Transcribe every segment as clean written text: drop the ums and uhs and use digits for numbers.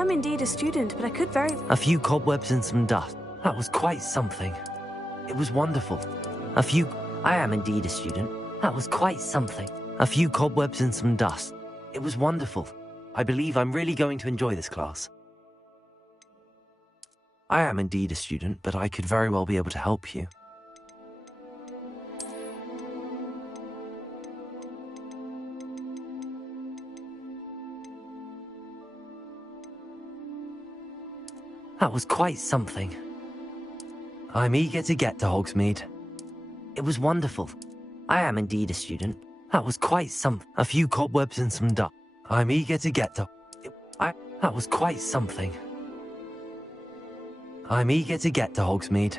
am indeed a student, but I could very... A few cobwebs and some dust. That was quite something. It was wonderful. I am indeed a student. That was quite something. A few cobwebs and some dust. It was wonderful. I believe I'm really going to enjoy this class. I am indeed a student, but I could very well be able to help you. That was quite something. I'm eager to get to Hogsmeade. It was wonderful. I am indeed a student. That was quite something. A few cobwebs and some dust. I'm eager to get to... That was quite something. I'm eager to get to Hogsmeade.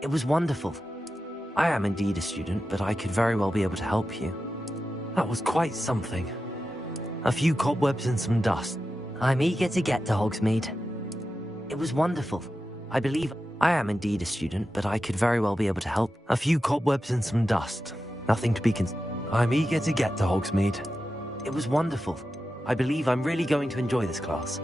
It was wonderful. I am indeed a student, but I could very well be able to help you. That was quite something. A few cobwebs and some dust. I'm eager to get to Hogsmeade. It was wonderful. I believe I am indeed a student, but I could very well be able to help. A few cobwebs and some dust. Nothing to be I'm eager to get to Hogsmeade. It was wonderful. I believe I'm really going to enjoy this class.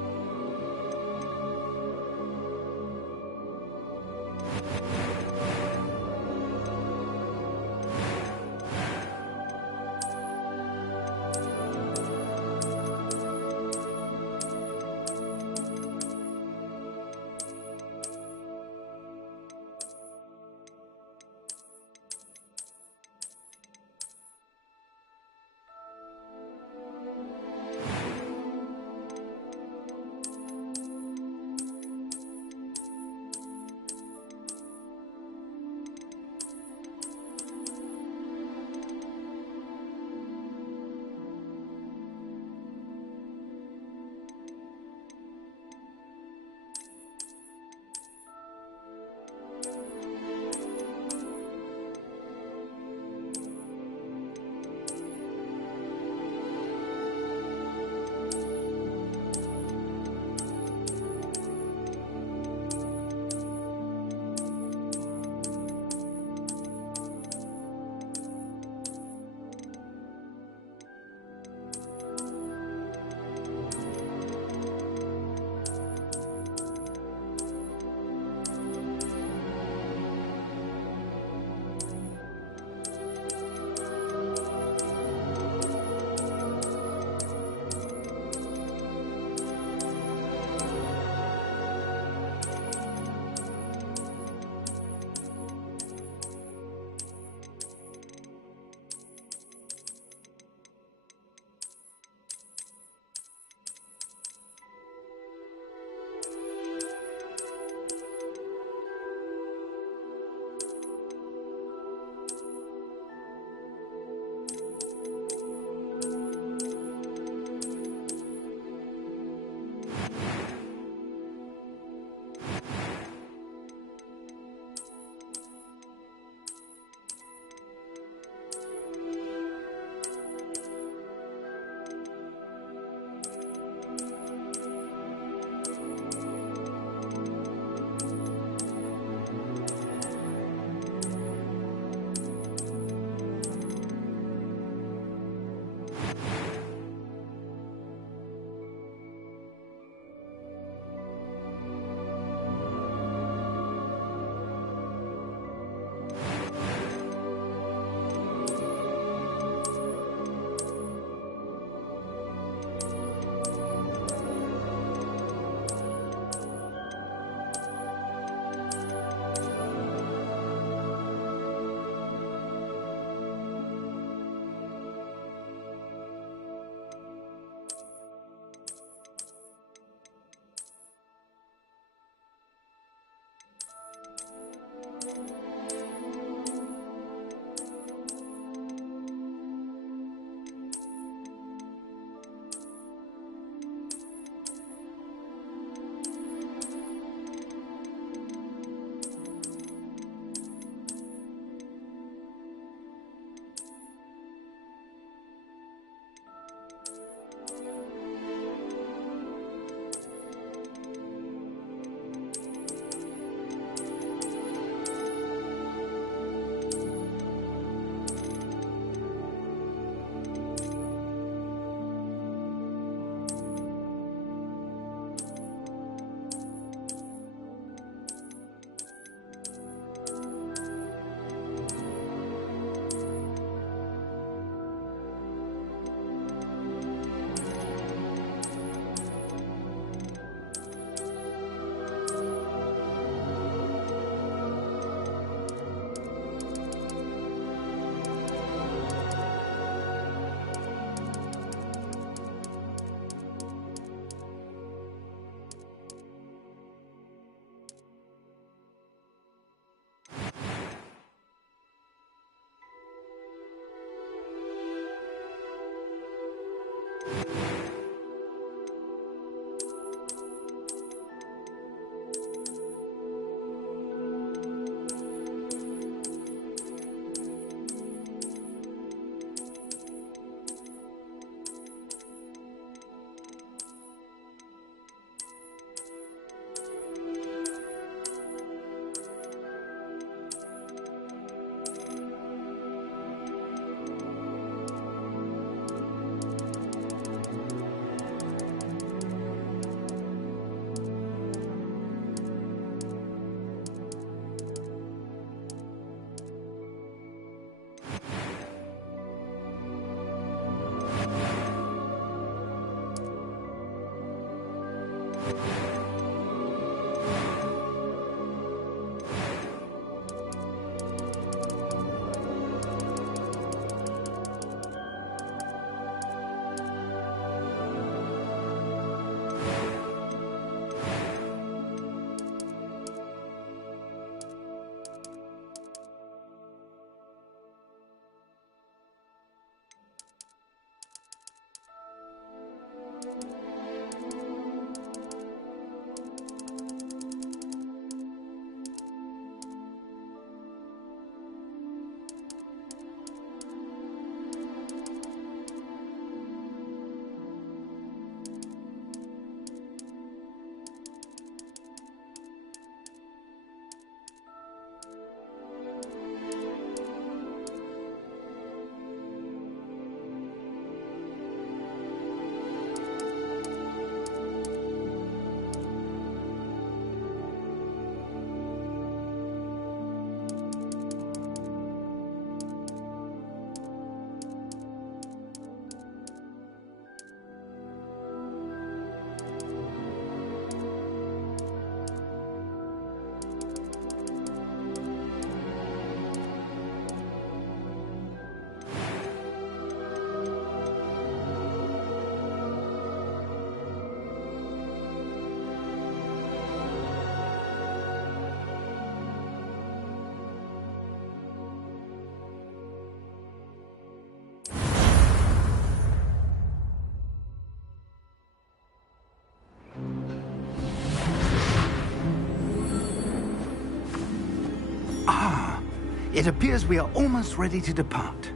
It appears we are almost ready to depart.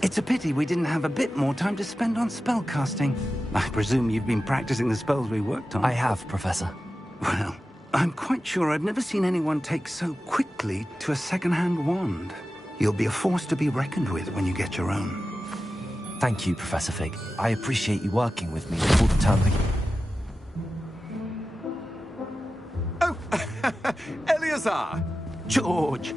It's a pity we didn't have a bit more time to spend on spellcasting. I presume you've been practicing the spells we worked on. I have, Professor. Well, I'm quite sure I've never seen anyone take so quickly to a second-hand wand. You'll be a force to be reckoned with when you get your own. Thank you, Professor Fig. I appreciate you working with me before the term begins. Oh, Eleazar! George,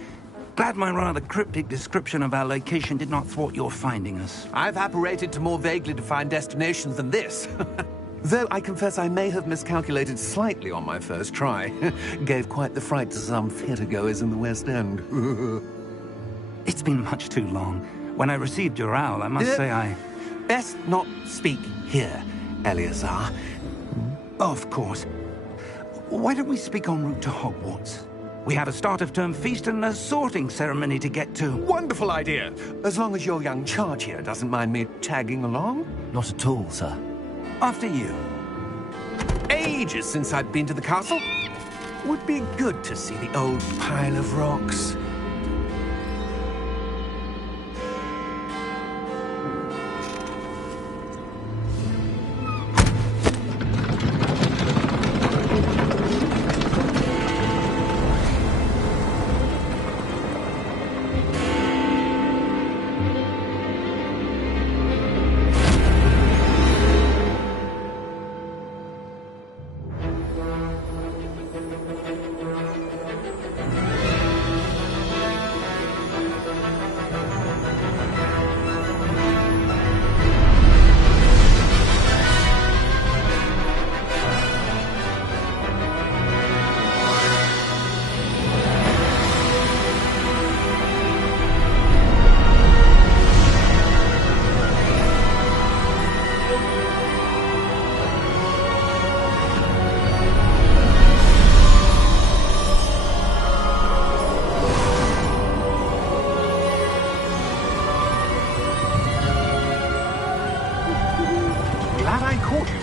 glad my rather cryptic description of our location did not thwart your finding us. I've apparated to more vaguely defined destinations than this. Though I confess I may have miscalculated slightly on my first try. Gave quite the fright to some theatre-goers in the West End. It's been much too long. When I received your owl, I must say I... Best not speak here, Eleazar. Of course. Why don't we speak en route to Hogwarts? We have a start-of-term feast and a sorting ceremony to get to. Wonderful idea! As long as your young charge here doesn't mind me tagging along. Not at all, sir. After you. Ages since I've been to the castle. Would be good to see the old pile of rocks.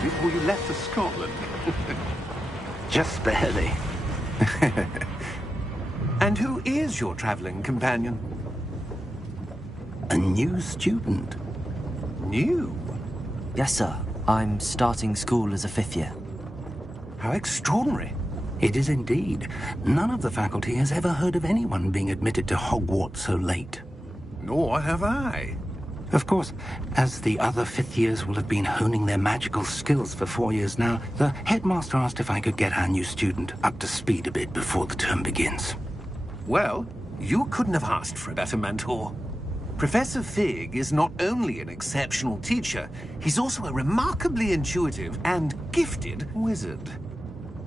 Before you left for Scotland. Just barely. And who is your traveling companion? A new student. New? Yes, sir. I'm starting school as a 5th year. How extraordinary. It is indeed. None of the faculty has ever heard of anyone being admitted to Hogwarts so late. Nor have I. Of course, as the other 5th years will have been honing their magical skills for 4 years now, the headmaster asked if I could get our new student up to speed a bit before the term begins. Well, you couldn't have asked for a better mentor. Professor Fig is not only an exceptional teacher, he's also a remarkably intuitive and gifted wizard.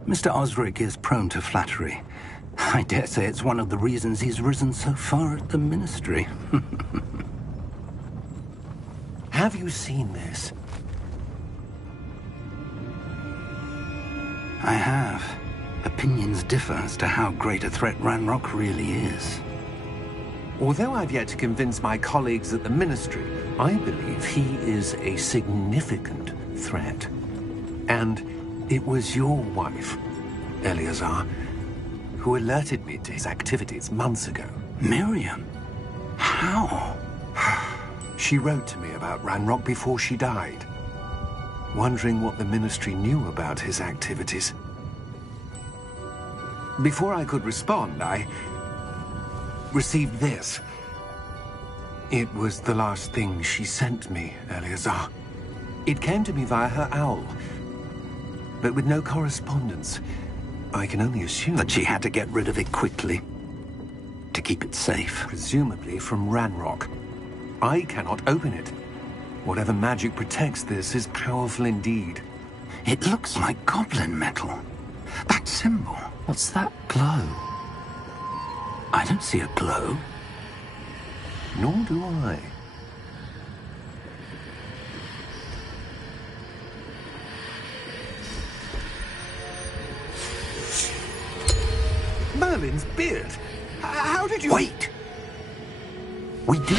Mr. Osric is prone to flattery. I dare say it's one of the reasons he's risen so far at the Ministry. Have you seen this? I have. Opinions differ as to how great a threat Ranrock really is. Although I've yet to convince my colleagues at the Ministry, I believe he is a significant threat. And it was your wife, Eleazar, who alerted me to his activities months ago. Miriam? How? She wrote to me about Ranrock before she died, wondering what the Ministry knew about his activities. Before I could respond, I received this. It was the last thing she sent me, Eleazar. It came to me via her owl, but with no correspondence. I can only assume that she had to get rid of it quickly, to keep it safe. Presumably from Ranrock. I cannot open it. Whatever magic protects this is powerful indeed. It looks like goblin metal. That symbol. What's that glow? I don't see a glow. Nor do I. Merlin's beard. How did you... Wait! We do...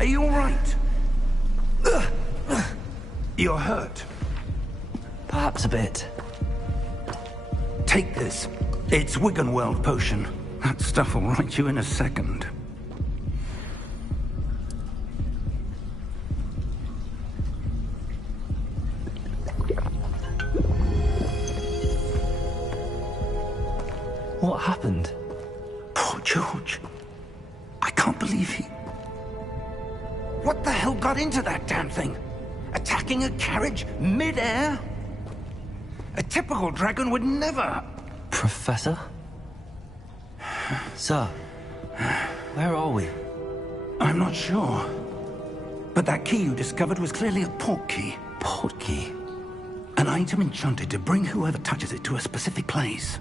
Are you all right? You're hurt. Perhaps a bit. Take this. It's Wiggenweld potion. That stuff will right you in a second. What happened? Poor George. I can't believe he... What the hell got into that damn thing? Attacking a carriage mid-air? A typical dragon would never... Professor? Sir, where are we? I'm not sure. But that key you discovered was clearly a port key. Port key? An item enchanted to bring whoever touches it to a specific place.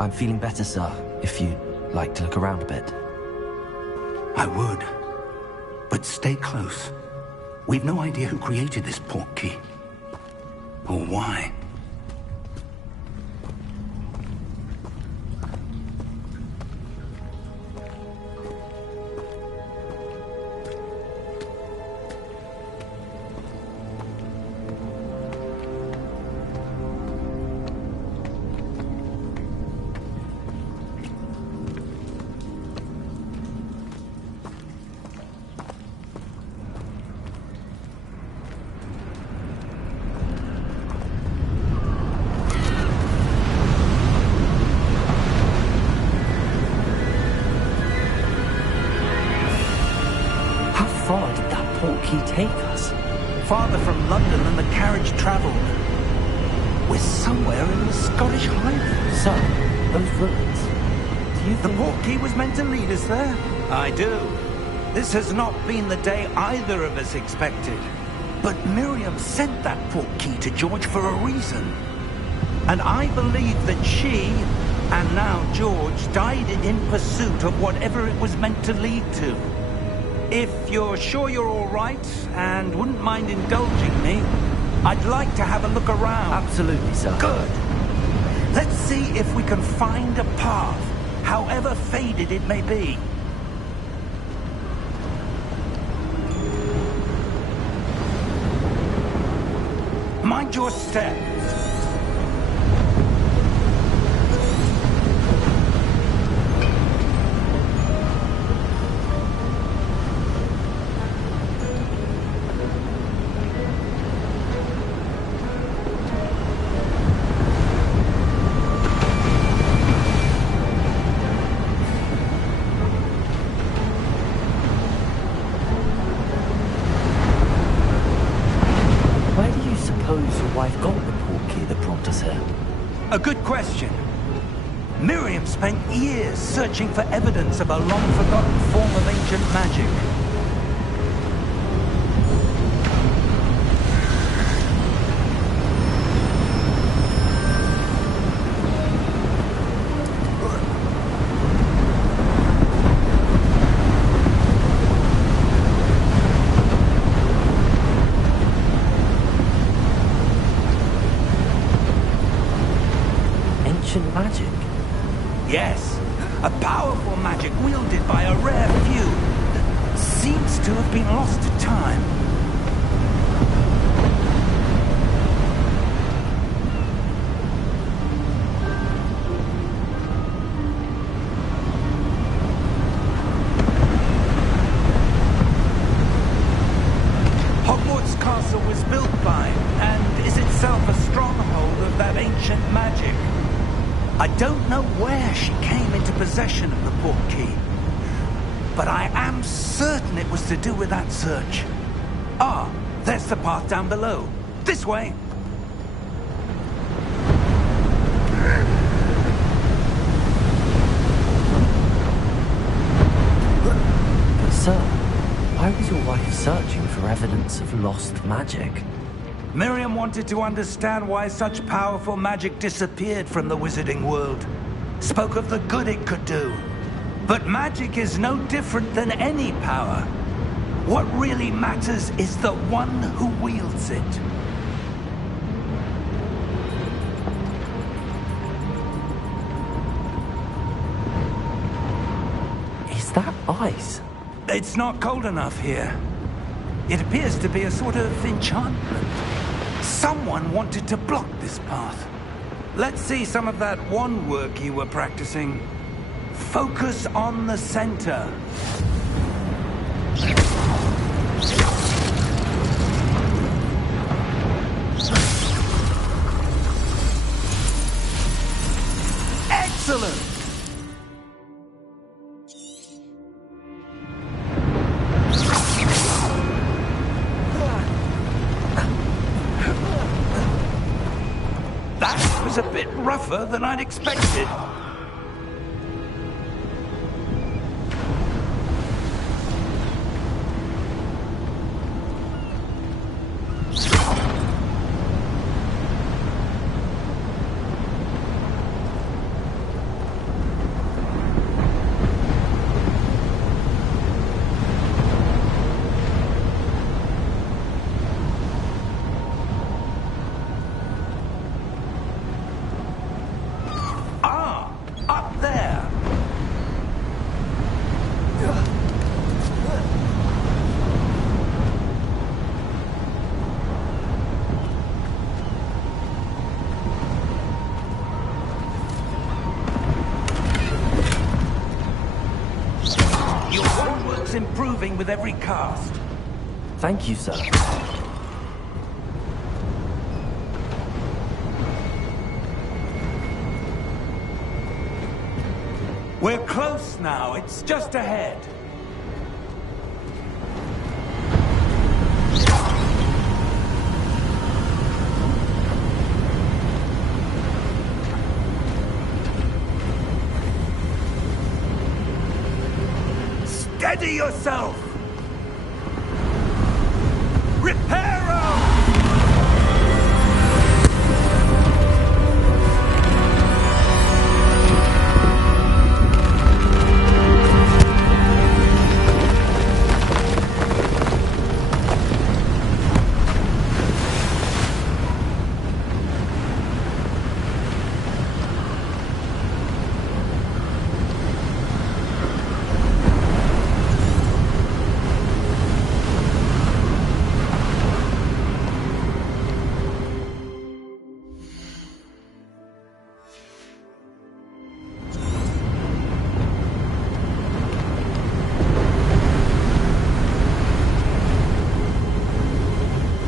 I'm feeling better, sir, if you'd like to look around a bit. I would. But stay close. We've no idea who created this port key. Or why. Take us? Farther from London than the carriage travelled. We're somewhere in the Scottish Highlands. So, those ruins. Do you think... The port key was meant to lead us there? I do. This has not been the day either of us expected. But Miriam sent that port key to George for a reason. And I believe that she, and now George, died in pursuit of whatever it was meant to lead to. If you're sure you're all right, and wouldn't mind indulging me, I'd like to have a look around. Absolutely, sir. Good. Let's see if we can find a path, however faded it may be. Mind your step. A good question. Miriam spent years searching for evidence of a long-forgotten form of ancient magic. Magic? Yes, a powerful magic wielded by a rare few that seems to have been lost to time. Hogwarts Castle was built by, and is itself a stronghold of that ancient magic. I don't know where she came into possession of the port key, but I am certain it was to do with that search. Ah, there's the path down below. This way. Sir, why was your wife searching for evidence of lost magic? Miriam wanted to understand why such powerful magic disappeared from the wizarding world. Spoke of the good it could do. But magic is no different than any power. What really matters is the one who wields it. ice. It's not cold enough here. It appears to be a sort of enchantment. Someone wanted to block this path. Let's see some of that wand work you were practicing. Focus on the center. Excellent! That was a bit rougher than I'd expected. Up there! Your wandwork's improving with every cast. Thank you, sir. We're close now. It's just ahead. Steady yourself! Reparo!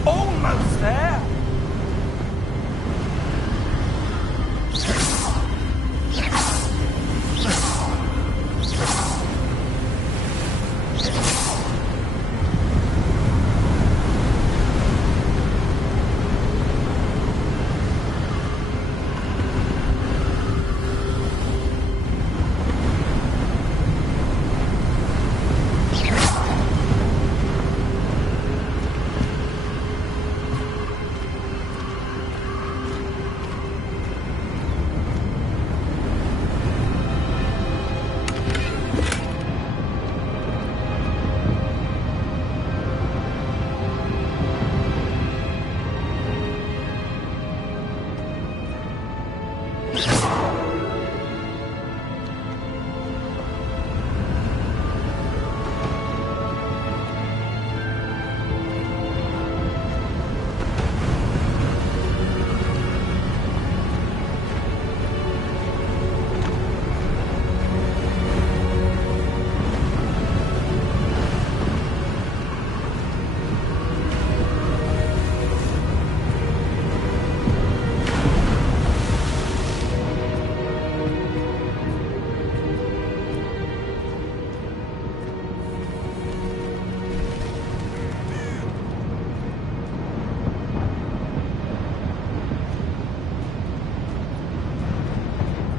Almost there!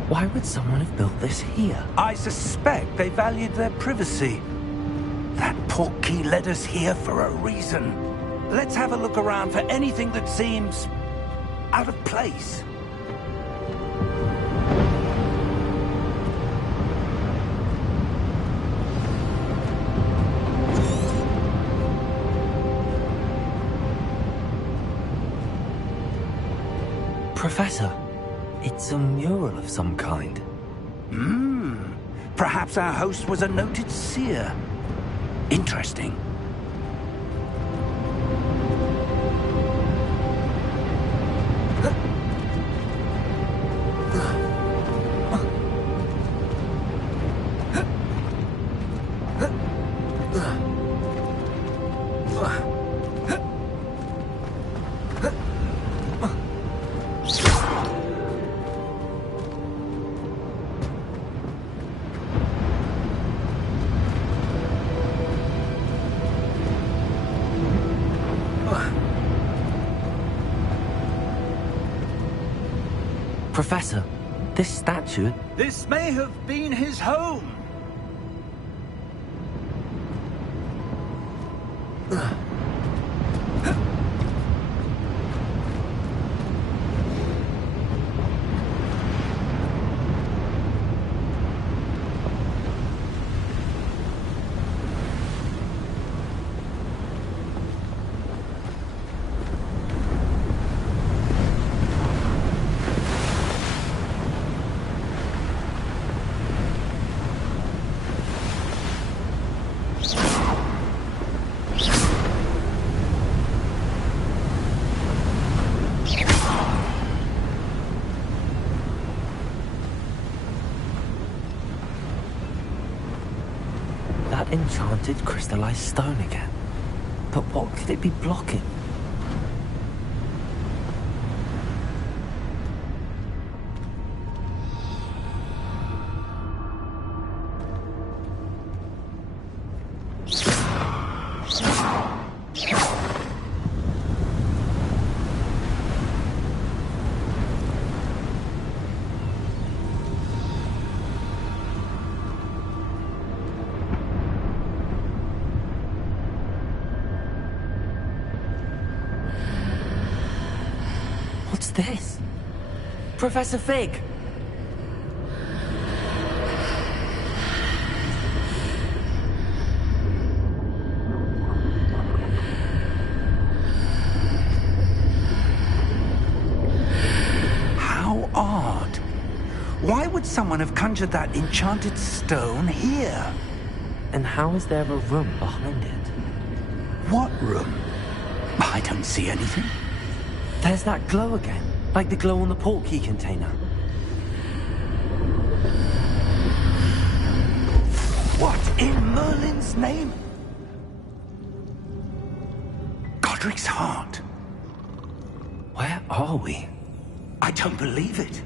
Why would someone have built this here? I suspect they valued their privacy. That portkey led us here for a reason. Let's have a look around for anything that seems out of place. Professor, it's a mural of some kind. Perhaps our host was a noted seer. Interesting. Professor, this statue... This may have been his home. That enchanted crystallized stone again. But what could it be blocking? What's this? Professor Fig! How odd. Why would someone have conjured that enchanted stone here? And how is there a room behind it? What room? I don't see anything. There's that glow again, like the glow on the portkey container. What in Merlin's name? Godric's heart. Where are we? I don't believe it.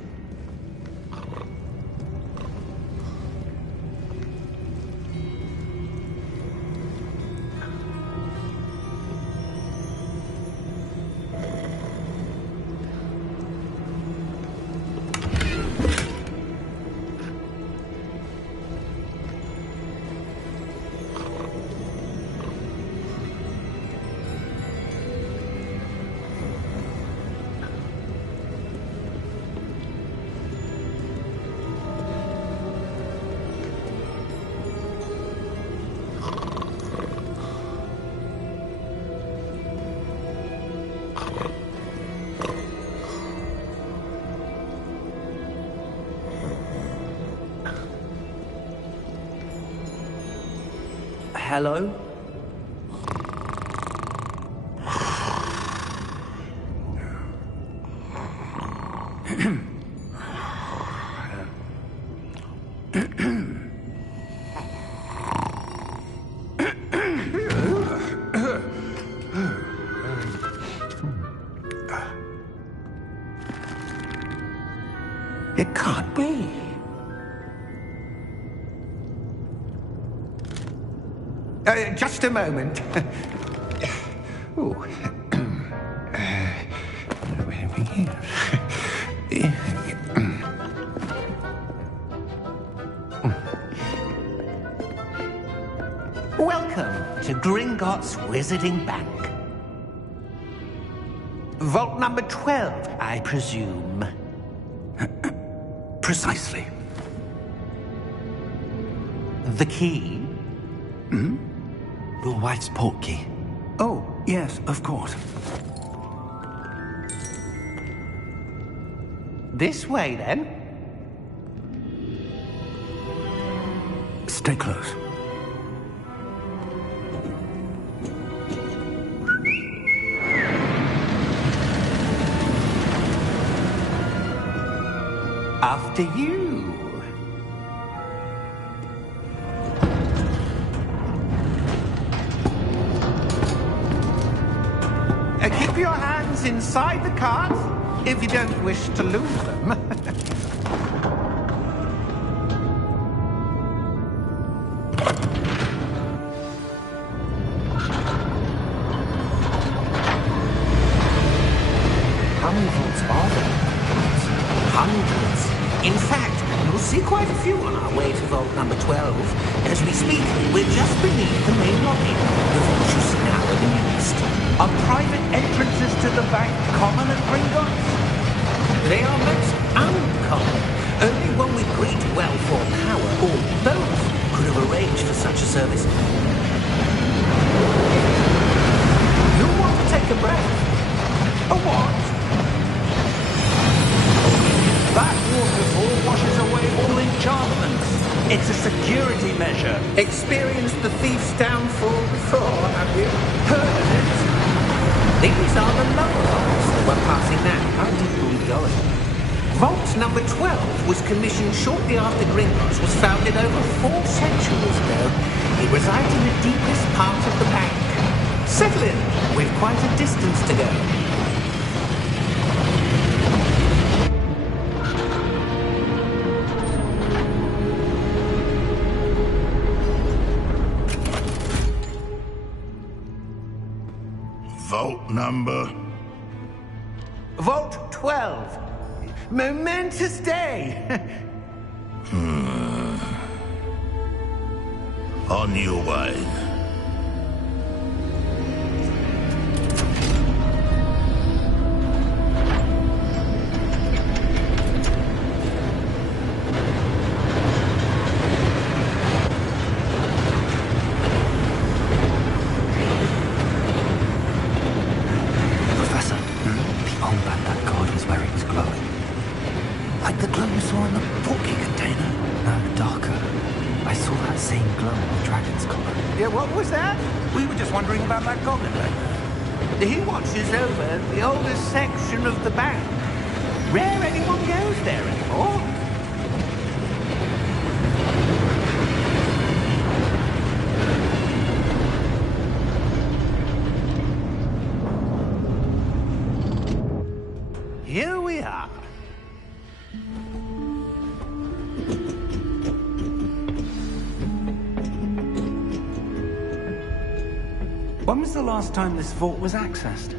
Hello? It can't be. Just a moment. Oh. Where are we here? Welcome to Gringotts Wizarding Bank. Vault number 12, I presume. Precisely. The key? Hmm? Your wife's portkey. Oh, yes, of course. This way, then. Stay close. After you. Keep your hands inside the cart if you don't wish to lose them. How many vaults are there? Hundreds. In fact, you'll see quite a few on our way to vault number 12. As we speak, we're just beneath the main lobby. The vault you see now in the east. Are private entrances to the bank common at Gringotts? They are most uncommon. Only one with great wealth or power, or both, could have arranged for such a service. You'll want to take a breath. A what? That waterfall washes away all enchantments. It's a security measure. Experienced the thief's downfall before, have you? Heard of it? These are the lower vaults that we're passing now. How deep are we going? Vault number 12 was commissioned shortly after Gringotts was founded over 4 centuries ago. It resides in the deepest part of the bank. Settle in. We've quite a distance to go. Vault number? Vault 12. Momentous day. On your way. Professor, the armband that guard was wearing was glowing. Like the glow you saw in the porky container. No, darker. I saw that same glow on the dragon's collar. Yeah, what was that? We were just wondering about that goblin back there. He watches over the oldest section of the bank. Rare anyone goes there anymore. Here we are. When was the last time this vault was accessed?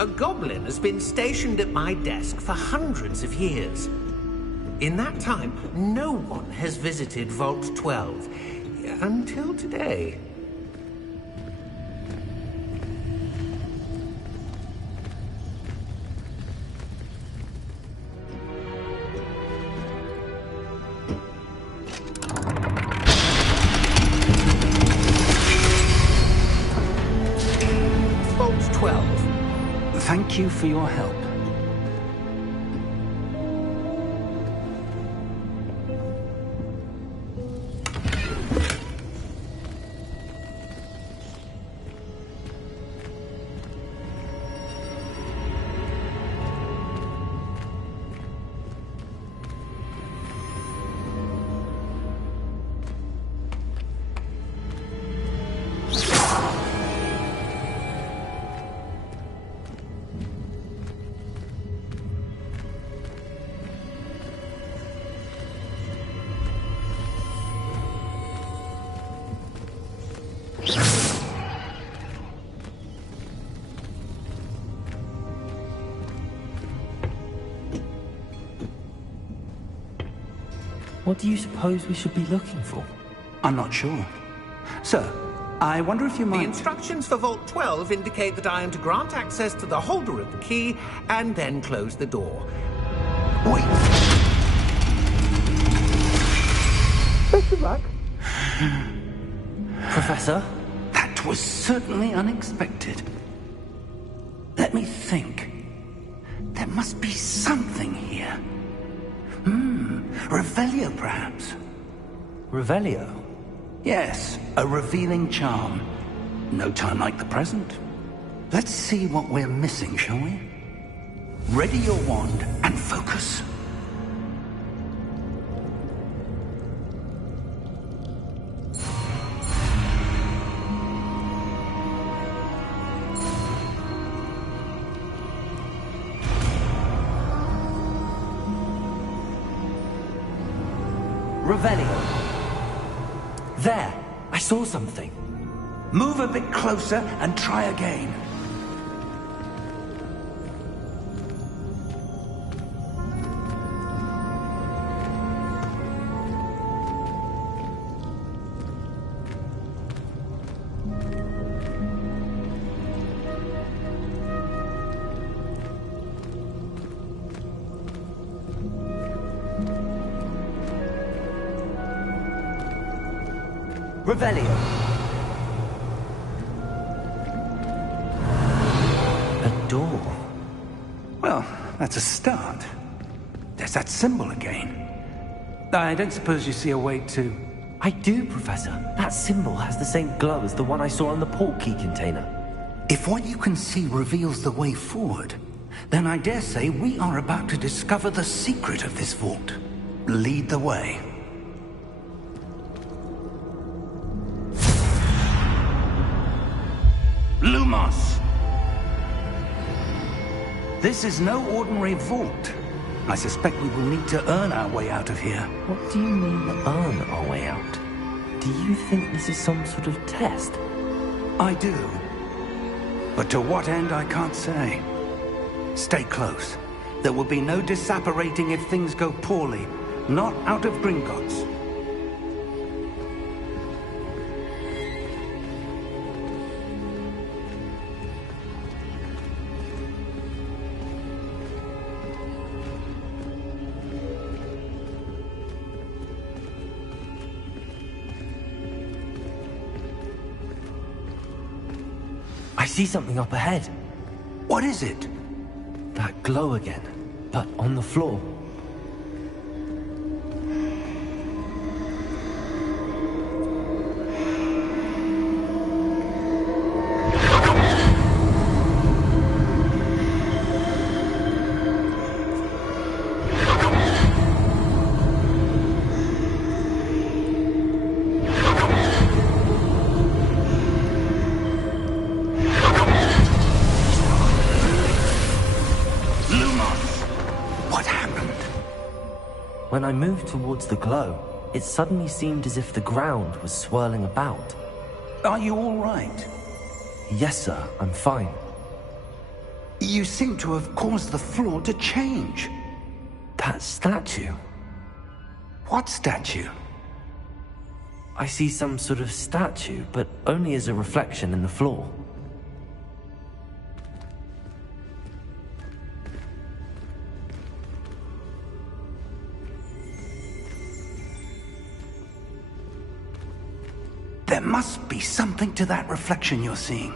A goblin has been stationed at my desk for hundreds of years. In that time, no one has visited Vault 12 until today. Vault 12. Thank you for your help. What do you suppose we should be looking for? I'm not sure. Sir, I wonder if you The might... instructions for Vault 12 indicate that I am to grant access to the holder of the key and then close the door. Wait! Best of luck. Professor? That was certainly unexpected. Let me think. There must be something here. Revelio, perhaps. Revelio? Yes, a revealing charm. No time like the present. Let's see what we're missing, shall we? Ready your wand and focus. Revelio. There! I saw something. Move a bit closer and try again. Revelio. A door. Well, that's a start. There's that symbol again. I don't suppose you see a way to... I do, Professor. That symbol has the same glow as the one I saw on the portkey container. If what you can see reveals the way forward, then I dare say we are about to discover the secret of this vault. Lead the way. Lumos! This is no ordinary vault. I suspect we will need to earn our way out of here. What do you mean, earn our way out? Do you think this is some sort of test? I do. But to what end, I can't say. Stay close. There will be no disapparating if things go poorly. Not out of Gringotts. I see something up ahead. What is it? That glow again, but on the floor. When I moved towards the glow, it suddenly seemed as if the ground was swirling about. Are you all right? Yes, sir, I'm fine. You seem to have caused the floor to change. That statue? What statue? I see some sort of statue, but only as a reflection in the floor. There must be something to that reflection you're seeing.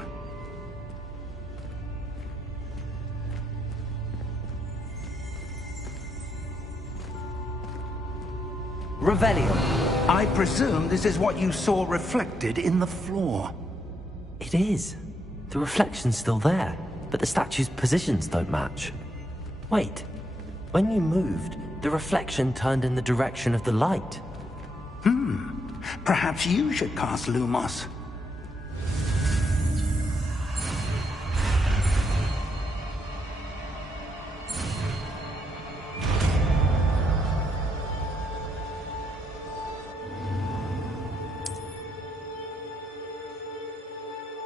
Revelio. I presume this is what you saw reflected in the floor. It is. The reflection's still there, but the statue's positions don't match. Wait. When you moved, the reflection turned in the direction of the light. Perhaps you should cast Lumos.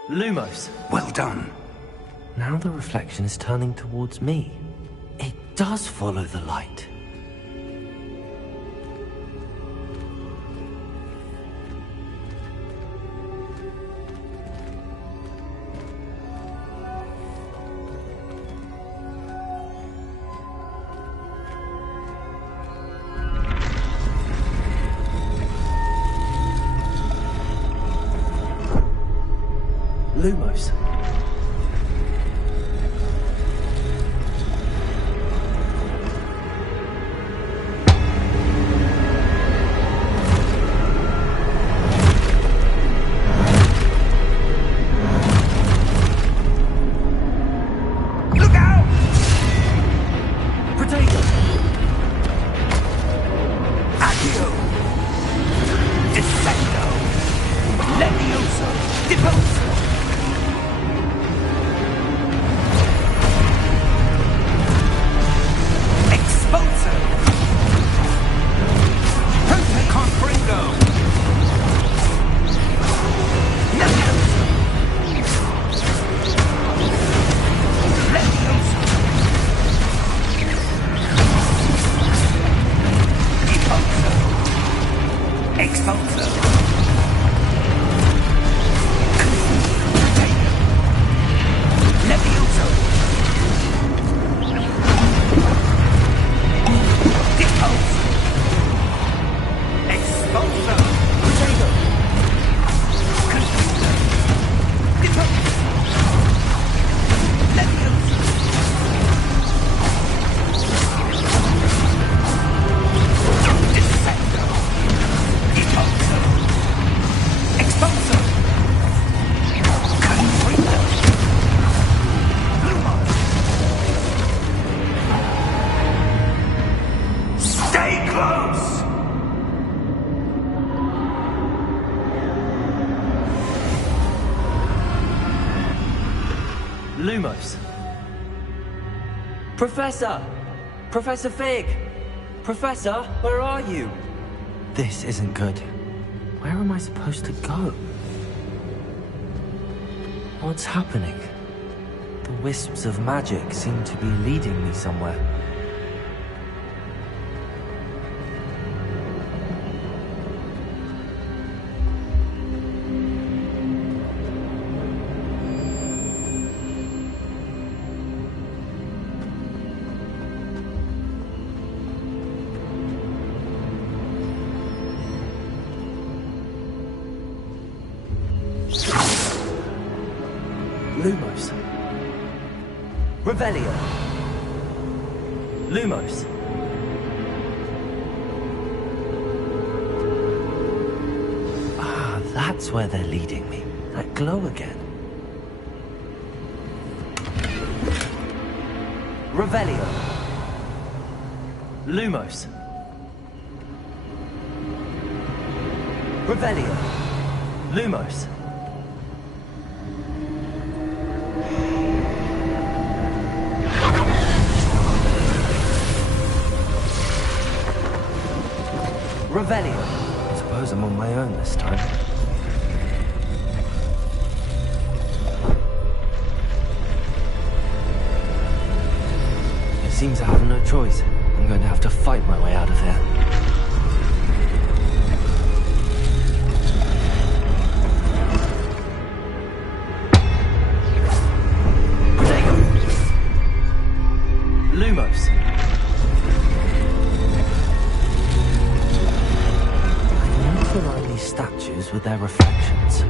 Lumos. Well done. Now the reflection is turning towards me. It does follow the light. Lumos. Lumos. Professor! Professor Fig! Professor, where are you? This isn't good. Where am I supposed to go? What's happening? The wisps of magic seem to be leading me somewhere. Lumos. Revelio. Lumos. Ah, that's where they're leading me. That glow again. Revelio. Lumos. Revelio. Lumos. Revelio. I suppose I'm on my own this time. It seems I have no choice. I'm going to have to fight my way out of here. Lumos. Statues with their reflections.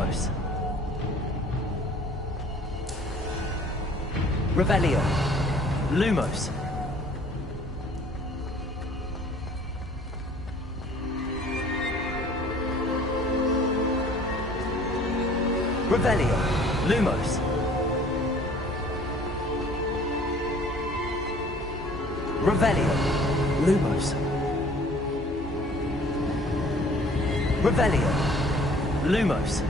Lumos. Revelio. Lumos. Revelio. Lumos. Revelio. Lumos. Revelio. Lumos.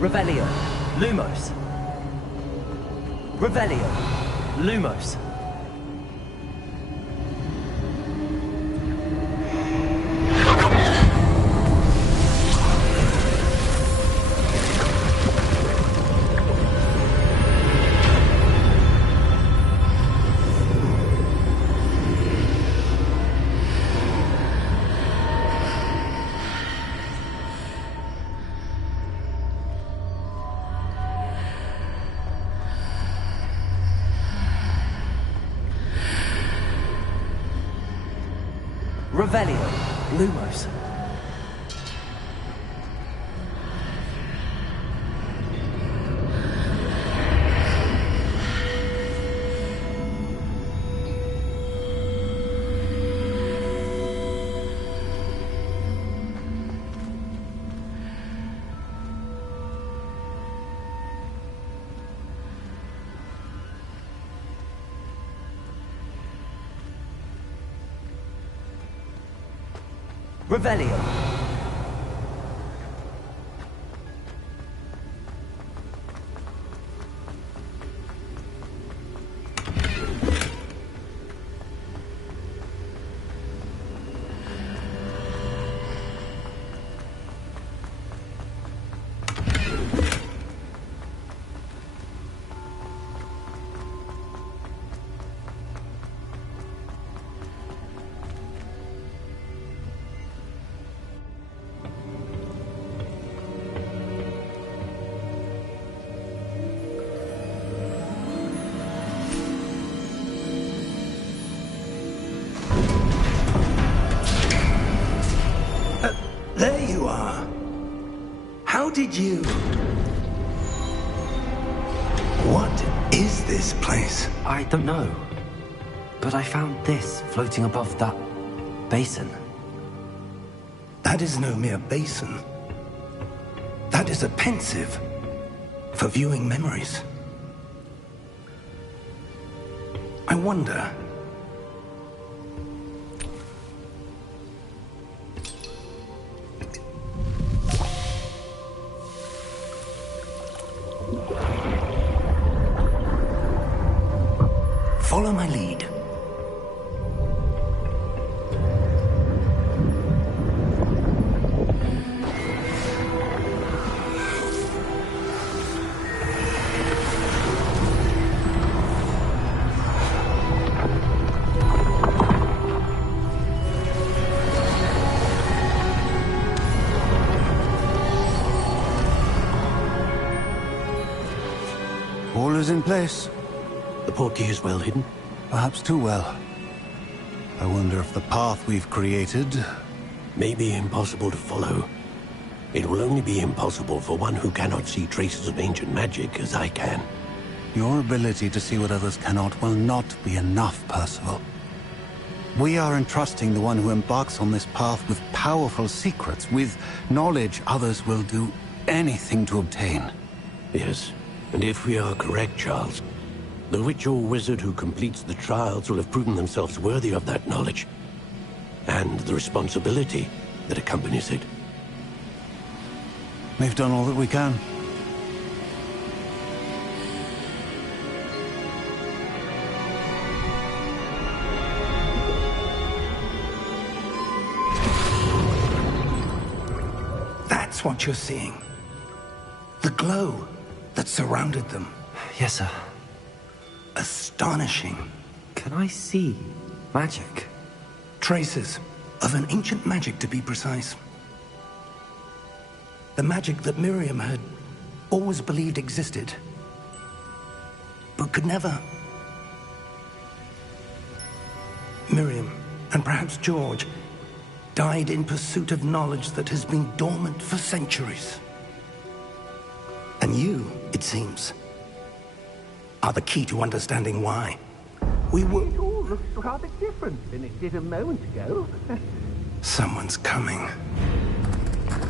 Revelio. Lumos. Revelio. Lumos. Revelio. Lumos. Revelio. There you are. How did you... What is this place? I don't know. But I found this floating above that basin. That is no mere basin. That is a pensive for viewing memories. I wonder... Follow my lead. All is in place. The portkey is well hidden. Perhaps too well. I wonder if the path we've created... May be impossible to follow. It will only be impossible for one who cannot see traces of ancient magic as I can. Your ability to see what others cannot will not be enough, Percival. We are entrusting the one who embarks on this path with powerful secrets, with knowledge others will do anything to obtain. Yes, and if we are correct, Charles, the witch or wizard who completes the trials will have proven themselves worthy of that knowledge, and the responsibility that accompanies it. We've done all that we can. That's what you're seeing. The glow that surrounded them. Yes, sir. Astonishing. Can I see magic? Traces of an ancient magic, to be precise. The magic that Miriam had always believed existed, but could never. Miriam, and perhaps George, died in pursuit of knowledge that has been dormant for centuries. And you, it seems, are the key to understanding why. We were... It all looks rather different than it did a moment ago. Someone's coming.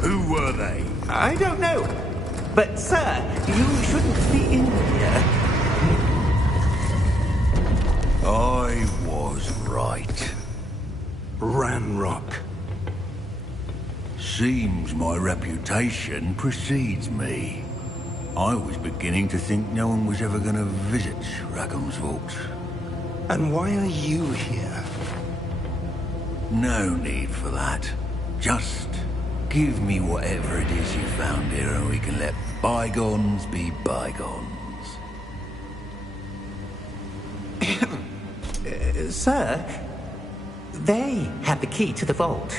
Who were they? I don't know. But, sir, you shouldn't be in here. I was right. Ranrock. Seems my reputation precedes me. I was beginning to think no one was ever going to visit Rackham's vault. And why are you here? No need for that. Just give me whatever it is you found here and we can let bygones be bygones. Sir, they had the key to the vault.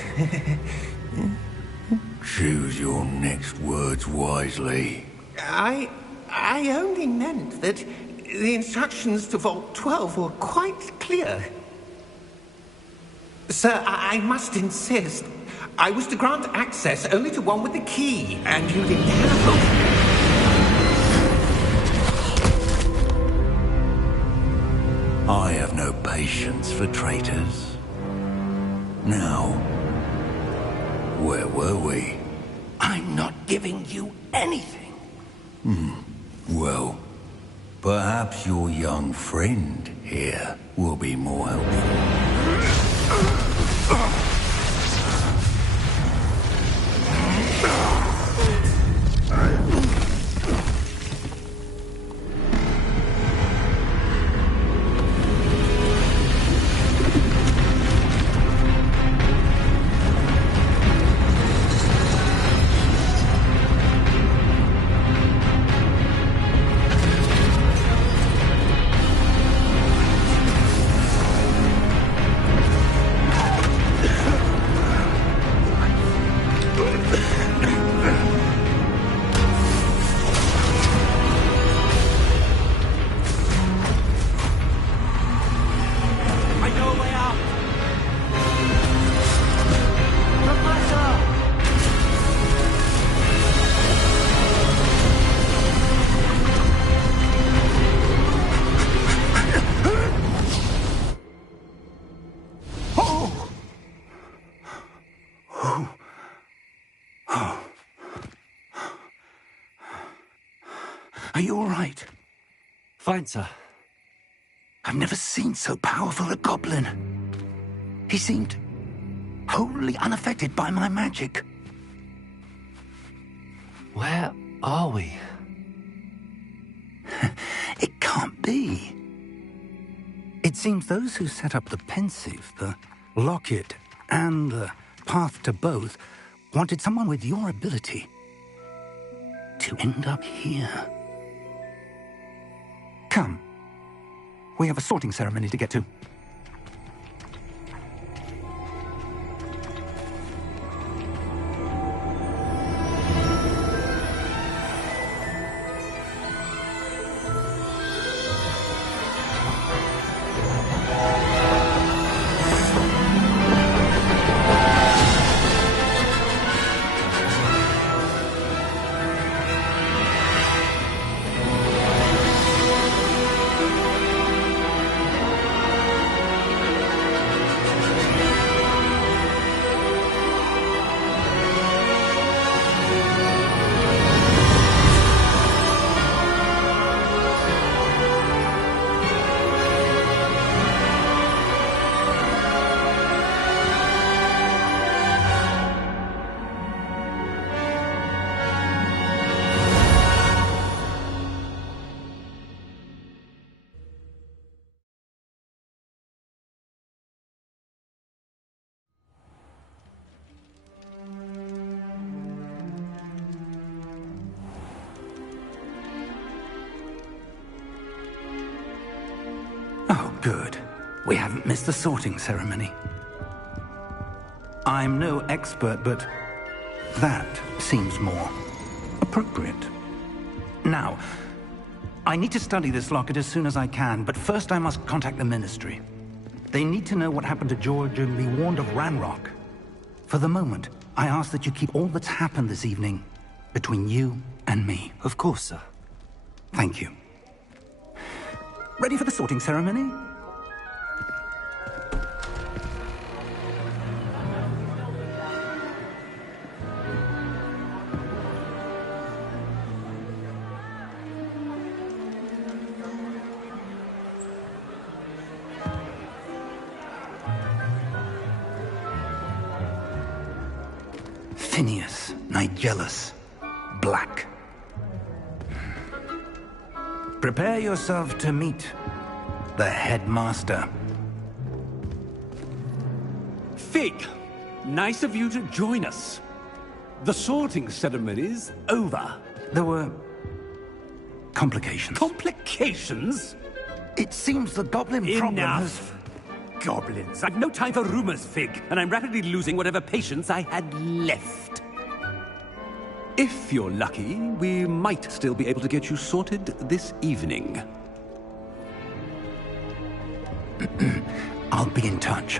Choose your next words wisely. I only meant that the instructions to Vault 12 were quite clear. Sir, I must insist. I was to grant access only to one with the key, and you didn't have them. I have no patience for traitors. Now, where were we? I'm not giving you anything. Well, perhaps your young friend here will be more helpful. Are you all right? Fine, sir. I've never seen so powerful a goblin. He seemed wholly unaffected by my magic. Where are we? It can't be. It seems those who set up the Pensieve, the Locket, and the Path to Both wanted someone with your ability to end up here. Come. We have a sorting ceremony to get to. Oh, good. We haven't missed the sorting ceremony. I'm no expert, but that seems more appropriate. Now, I need to study this locket as soon as I can, but first I must contact the Ministry. They need to know what happened to George and be warned of Ranrock. For the moment, I ask that you keep all that's happened this evening between you and me. Of course, sir. Thank you. Ready for the sorting ceremony? Phineas Nigellus Black. Prepare yourself to meet the headmaster. Fig, nice of you to join us. The sorting ceremony's over. There were complications. Complications? It seems the goblin problem has... Enough! Goblins. I've no time for rumors, Fig, and I'm rapidly losing whatever patience I had left. If you're lucky, we might still be able to get you sorted this evening. I'll be in touch.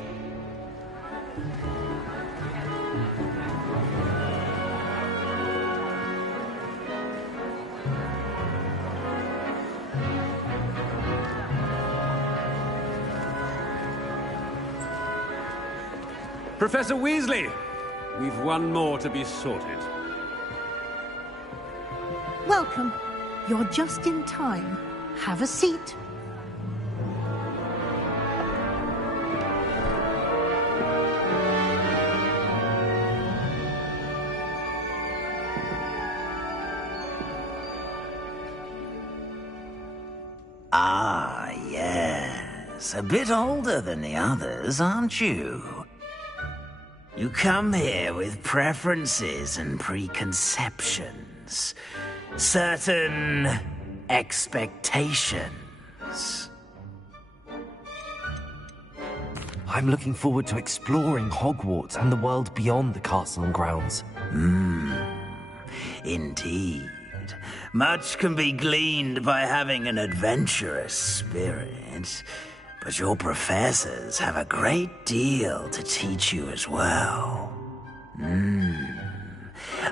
Professor Weasley, we've one more to be sorted. Welcome. You're just in time. Have a seat. Ah, yes. A bit older than the others, aren't you? You come here with preferences and preconceptions. Certain expectations. I'm looking forward to exploring Hogwarts and the world beyond the castle and grounds. Indeed. Much can be gleaned by having an adventurous spirit, but your professors have a great deal to teach you as well.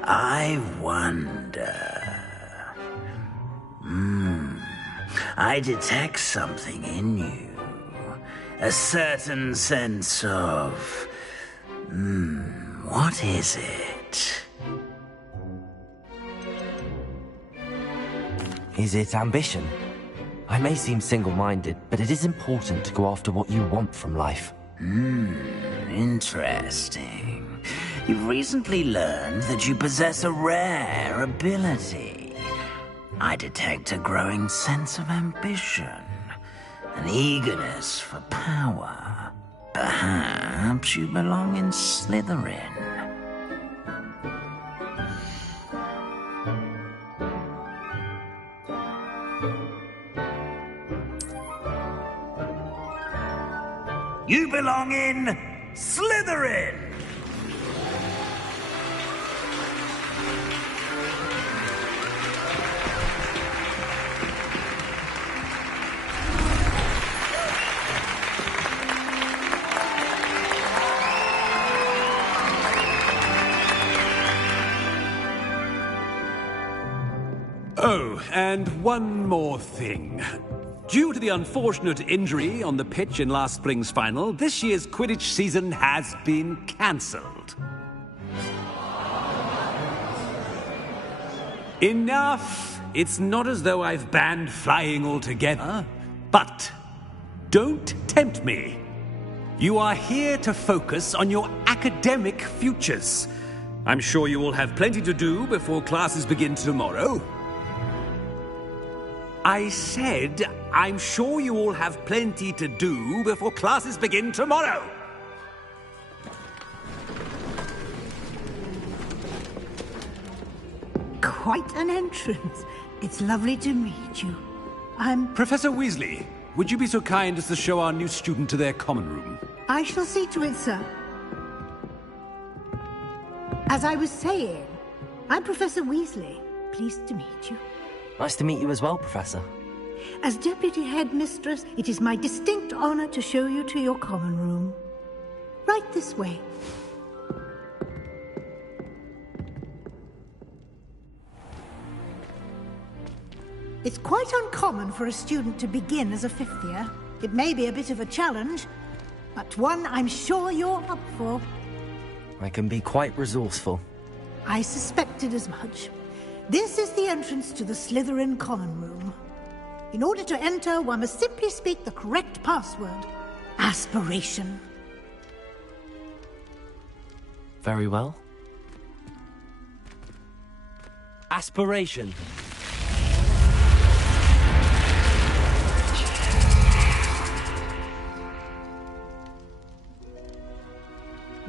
I wonder... I detect something in you. A certain sense of... what is it? Is it ambition? I may seem single-minded, but it is important to go after what you want from life. Interesting. You've recently learned that you possess a rare ability. I detect a growing sense of ambition, an eagerness for power. Perhaps you belong in Slytherin. You belong in Slytherin! Oh, and one more thing. Due to the unfortunate injury on the pitch in last spring's final, this year's Quidditch season has been cancelled. Enough! It's not as though I've banned flying altogether, but don't tempt me. You are here to focus on your academic futures. I'm sure you will have plenty to do before classes begin tomorrow. I said, I'm sure you all have plenty to do before classes begin tomorrow. Quite an entrance. It's lovely to meet you. I'm... Professor Weasley, would you be so kind as to show our new student to their common room? I shall see to it, sir. As I was saying, I'm Professor Weasley. Pleased to meet you. Nice to meet you as well, Professor. As Deputy Headmistress, it is my distinct honor to show you to your common room. Right this way. It's quite uncommon for a student to begin as a fifth year. It may be a bit of a challenge, but one I'm sure you're up for. I can be quite resourceful. I suspected as much. This is the entrance to the Slytherin Common Room. In order to enter, one must simply speak the correct password. Aspiration. Very well. Aspiration.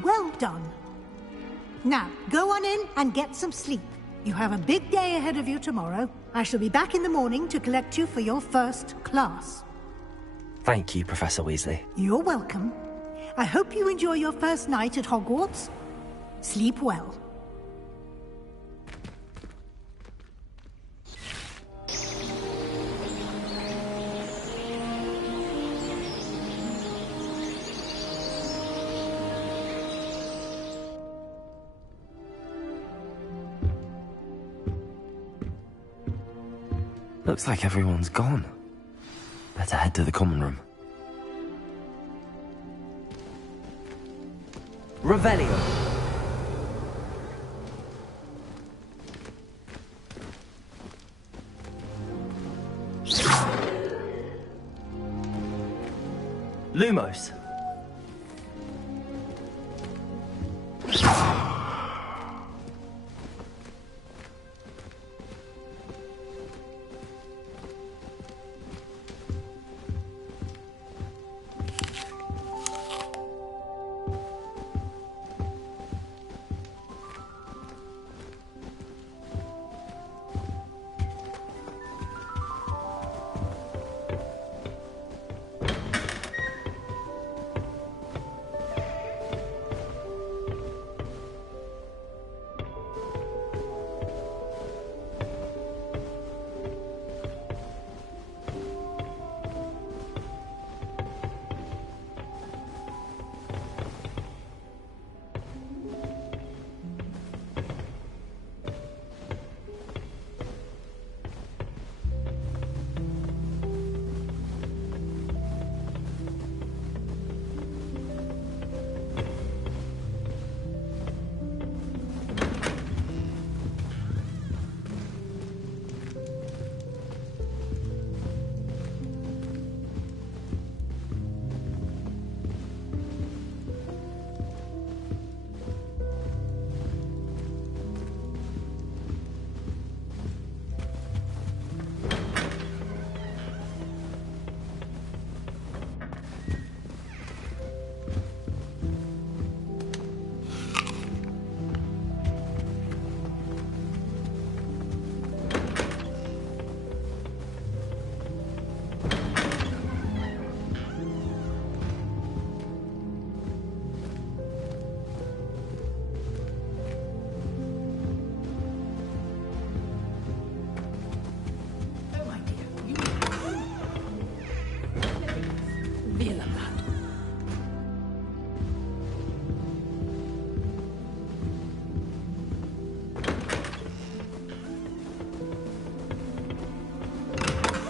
Well done. Now, go on in and get some sleep. You have a big day ahead of you tomorrow. I shall be back in the morning to collect you for your first class. Thank you, Professor Weasley. You're welcome. I hope you enjoy your first night at Hogwarts. Sleep well. Looks like everyone's gone. Better head to the common room. Revelio. Lumos.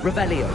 Revelio.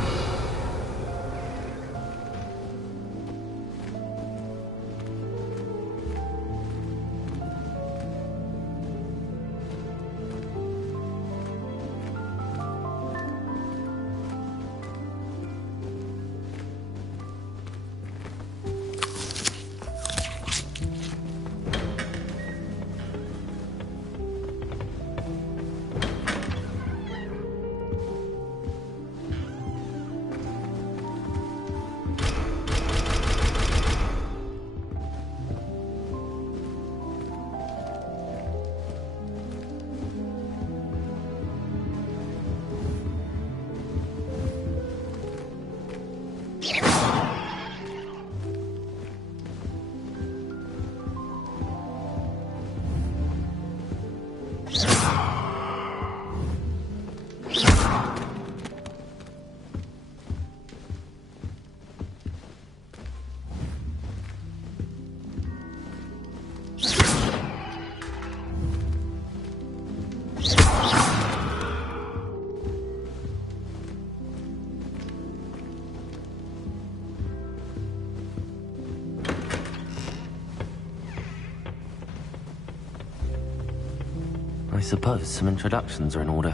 I suppose some introductions are in order.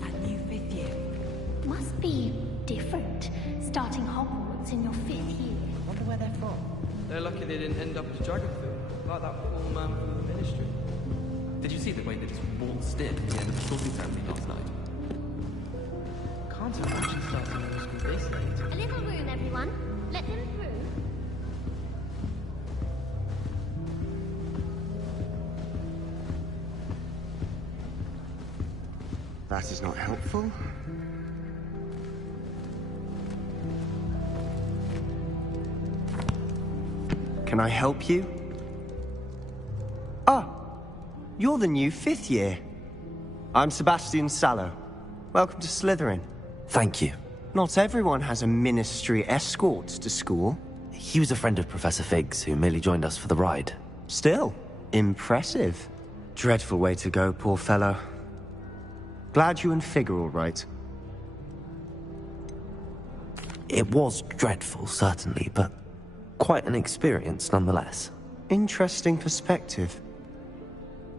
That new 5th year. Must be different, starting Hogwarts in your 5th year. I wonder where they're from. They're lucky they didn't end up as Dragonfield, like that poor man from the Ministry. Did you see the way they just waltzed in at the end of the sorting ceremony last night? Can't imagine starting middle school this late. A little room, everyone. Let them through. That is not helpful. Can I help you? Ah, you're the new 5th year. I'm Sebastian Sallow. Welcome to Slytherin. Thank you. Not everyone has a ministry escort to school. He was a friend of Professor Figgs, who merely joined us for the ride. Still, impressive. Dreadful way to go, poor fellow. Glad you and Fig are all right. It was dreadful, certainly, but quite an experience nonetheless. Interesting perspective.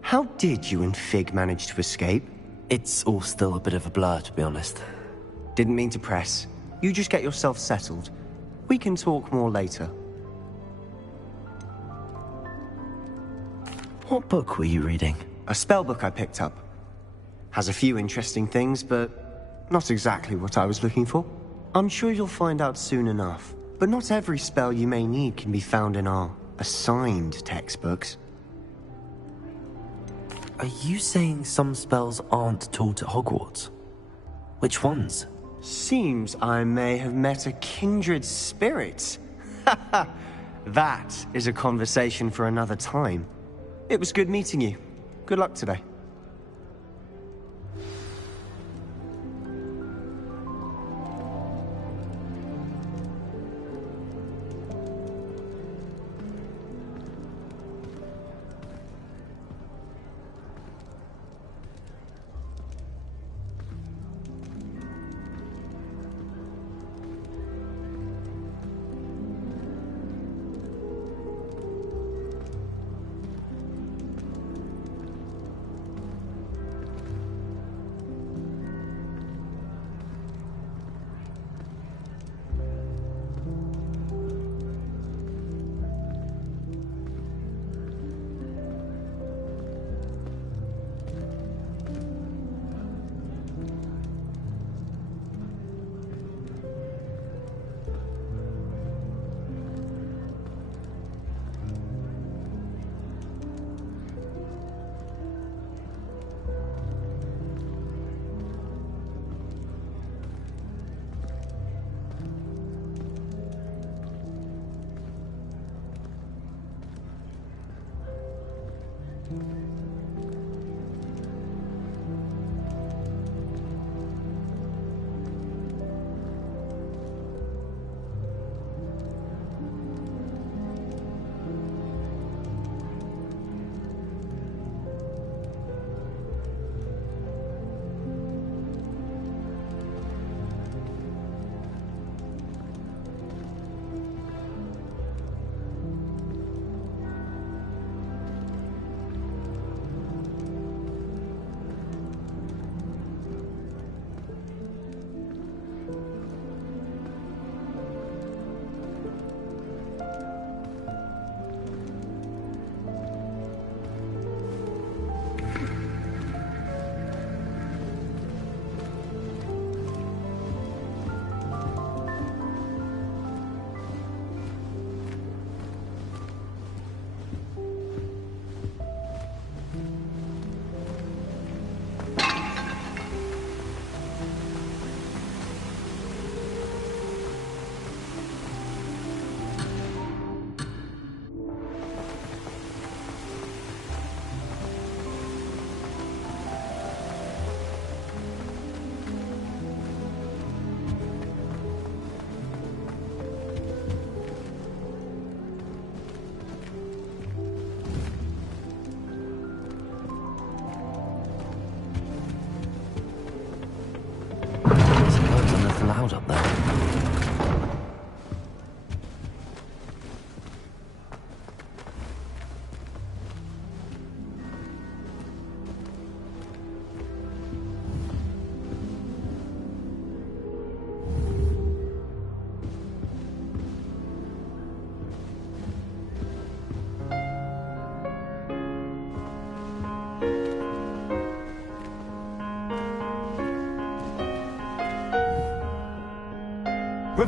How did you and Fig manage to escape? It's all still a bit of a blur, to be honest. Didn't mean to press. You just get yourself settled. We can talk more later. What book were you reading? A spell book I picked up. Has a few interesting things, but not exactly what I was looking for. I'm sure you'll find out soon enough. But not every spell you may need can be found in our assigned textbooks. Are you saying some spells aren't taught at Hogwarts? Which ones? Seems I may have met a kindred spirit. That is a conversation for another time. It was good meeting you. Good luck today.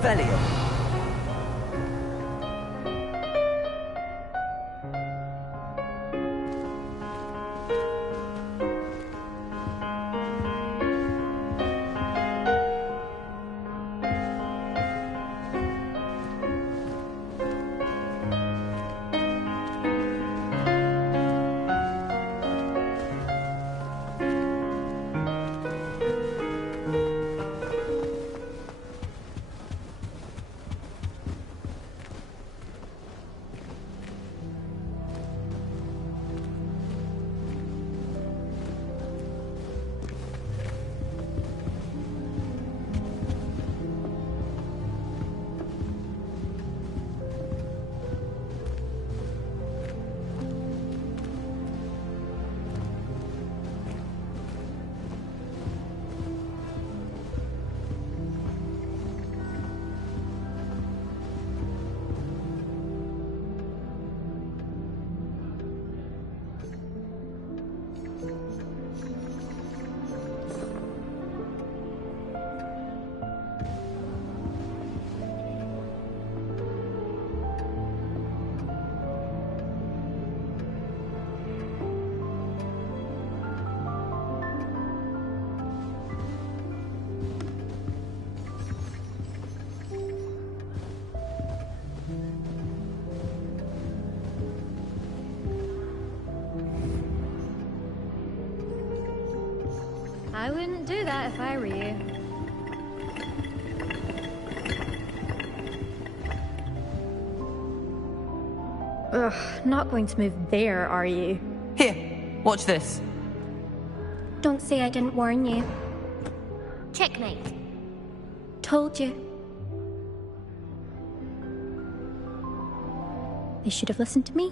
Revelio. I wouldn't do that if I were you. Ugh, not going to move there, are you? Here, watch this. Don't say I didn't warn you. Checkmate. Told you. They should have listened to me.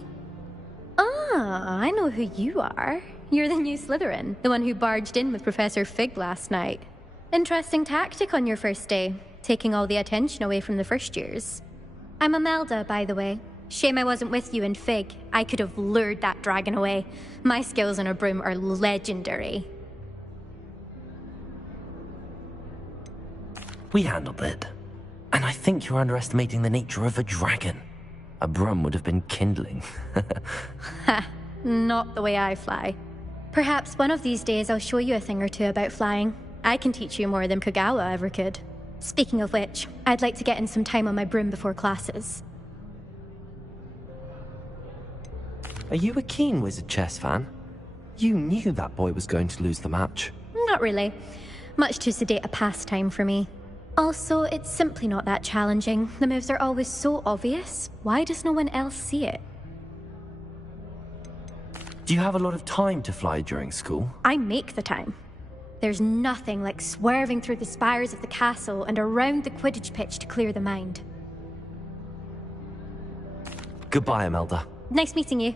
Ah, I know who you are. You're the new Slytherin, the one who barged in with Professor Fig last night. Interesting tactic on your first day, taking all the attention away from the first years. I'm Imelda, by the way. Shame I wasn't with you in Fig. I could have lured that dragon away. My skills on a broom are legendary. We handled it. And I think you're underestimating the nature of a dragon. A broom would have been kindling. Ha, not the way I fly. Perhaps one of these days I'll show you a thing or two about flying. I can teach you more than Kogawa ever could. Speaking of which, I'd like to get in some time on my broom before classes. Are you a keen Wizard chess fan? You knew that boy was going to lose the match. Not really. Much too sedate a pastime for me. Also, it's simply not that challenging. The moves are always so obvious. Why does no one else see it? Do you have a lot of time to fly during school? I make the time. There's nothing like swerving through the spires of the castle and around the Quidditch pitch to clear the mind. Goodbye, Imelda. Nice meeting you.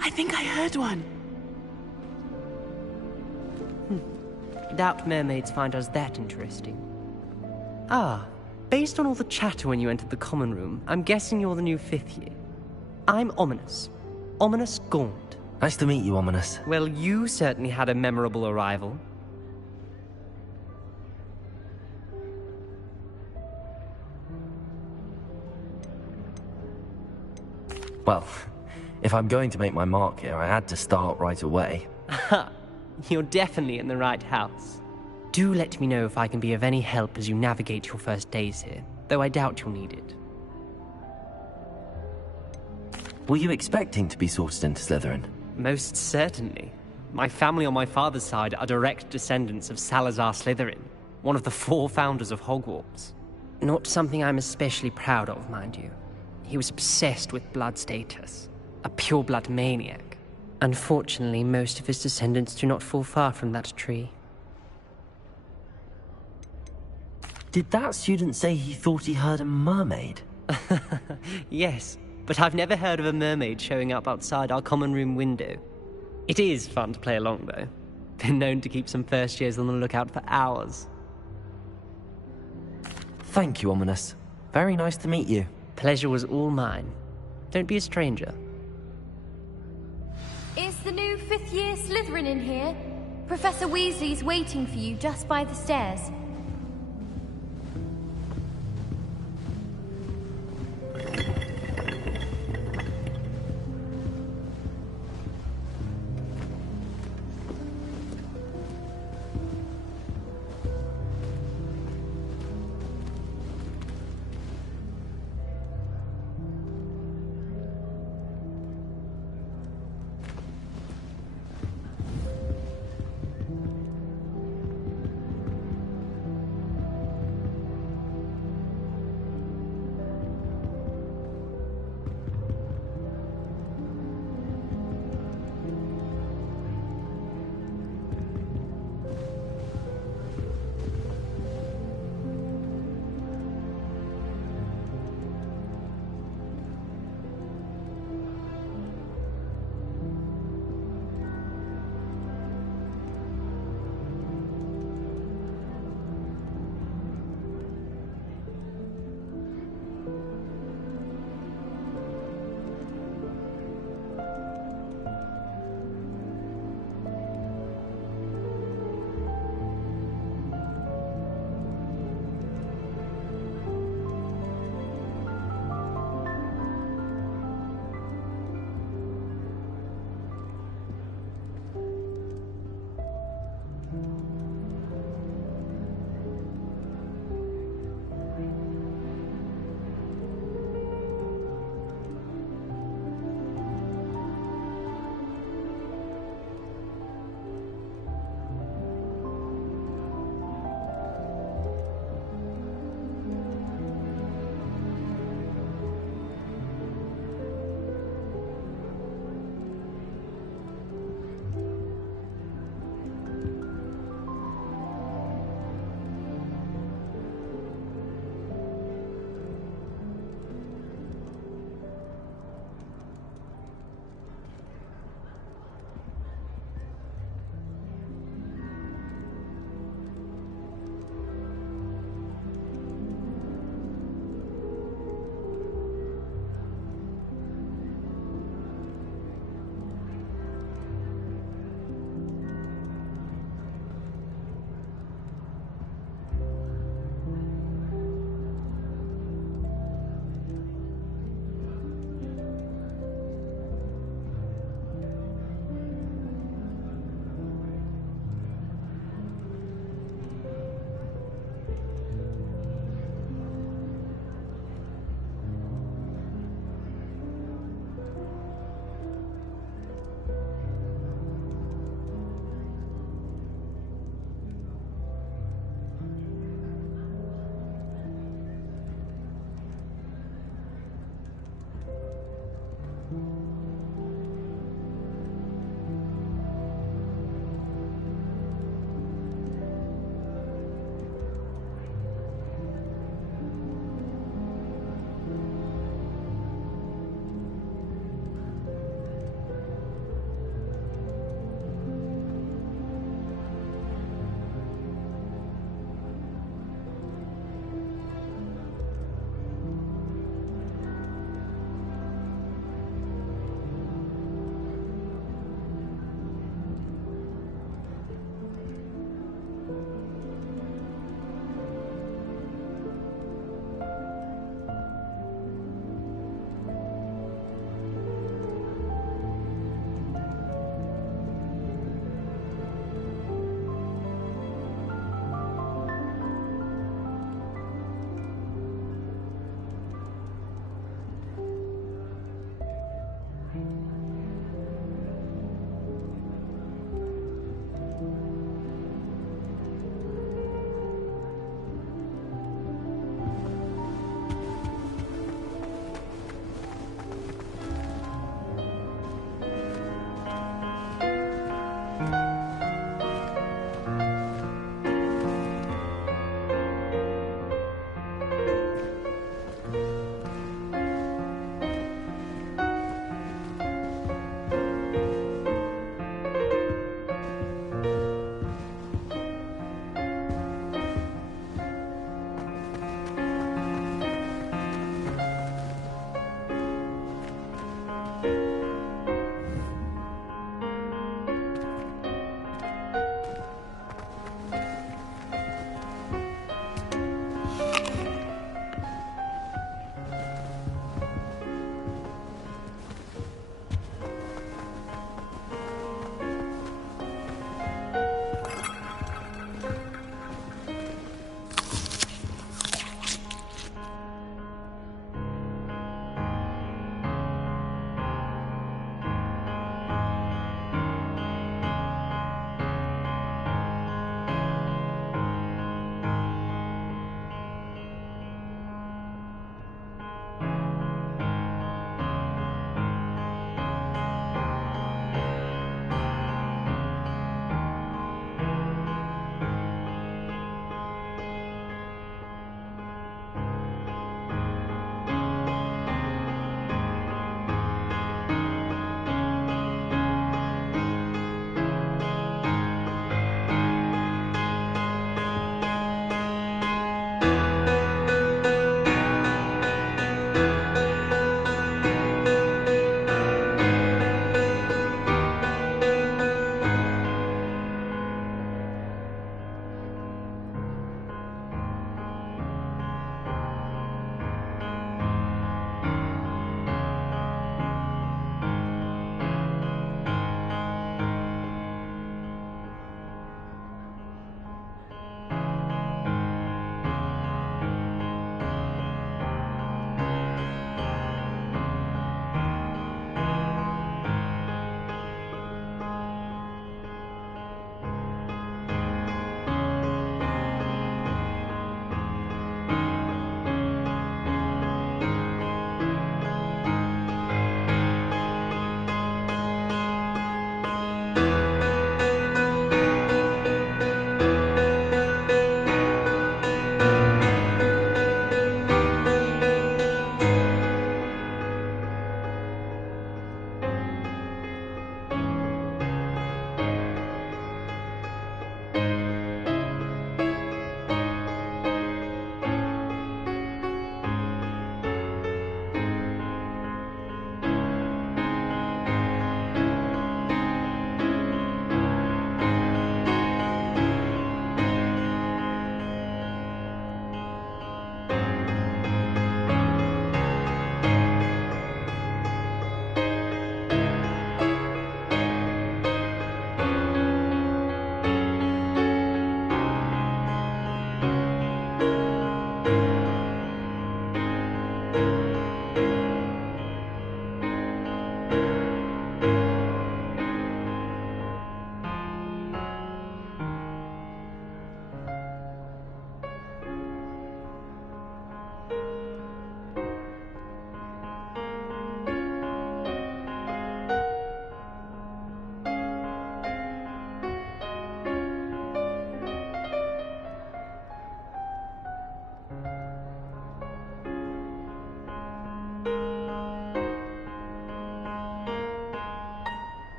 I think I heard one. Doubt mermaids find us that interesting. Ah, based on all the chatter when you entered the common room, I'm guessing you're the new 5th year. I'm Ominis. Ominis Gaunt. Nice to meet you, Ominis. Well, you certainly had a memorable arrival. Well, if I'm going to make my mark here, I had to start right away. Ha! You're definitely in the right house. Do let me know if I can be of any help as you navigate your first days here, though I doubt you'll need it. Were you expecting to be sorted into Slytherin? Most certainly. My family on my father's side are direct descendants of Salazar Slytherin, one of the 4 founders of Hogwarts. Not something I'm especially proud of, mind you. He was obsessed with blood status. A pure-blood maniac. Unfortunately, most of his descendants do not fall far from that tree. Did that student say he thought he heard a mermaid? Yes, but I've never heard of a mermaid showing up outside our common room window. It is fun to play along, though. Been known to keep some first years on the lookout for hours. Thank you, Ominous. Very nice to meet you. Pleasure was all mine. Don't be a stranger. Is the new fifth-year Slytherin in here? Professor Weasley's waiting for you just by the stairs.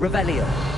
Revelio.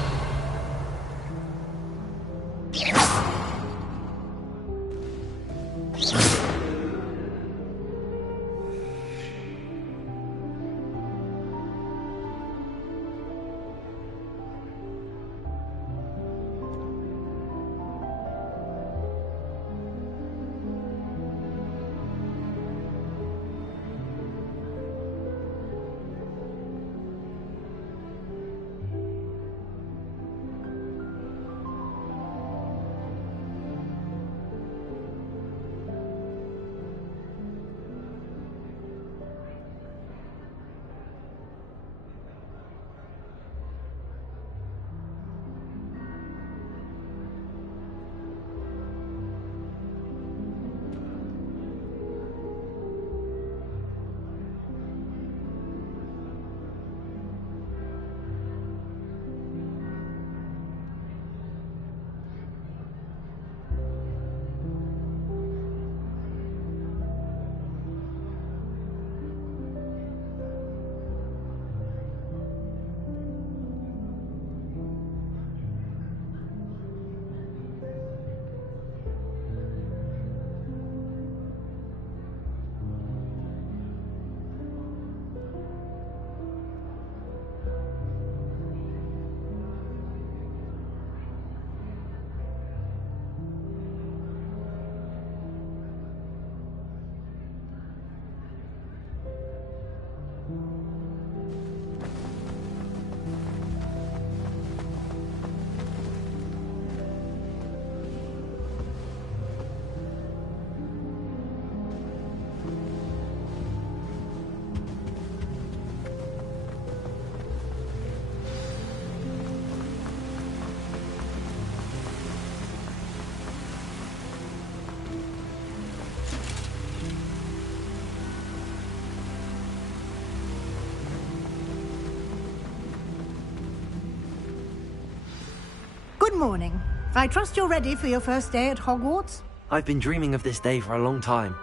Good morning. I trust you're ready for your first day at Hogwarts? I've been dreaming of this day for a long time.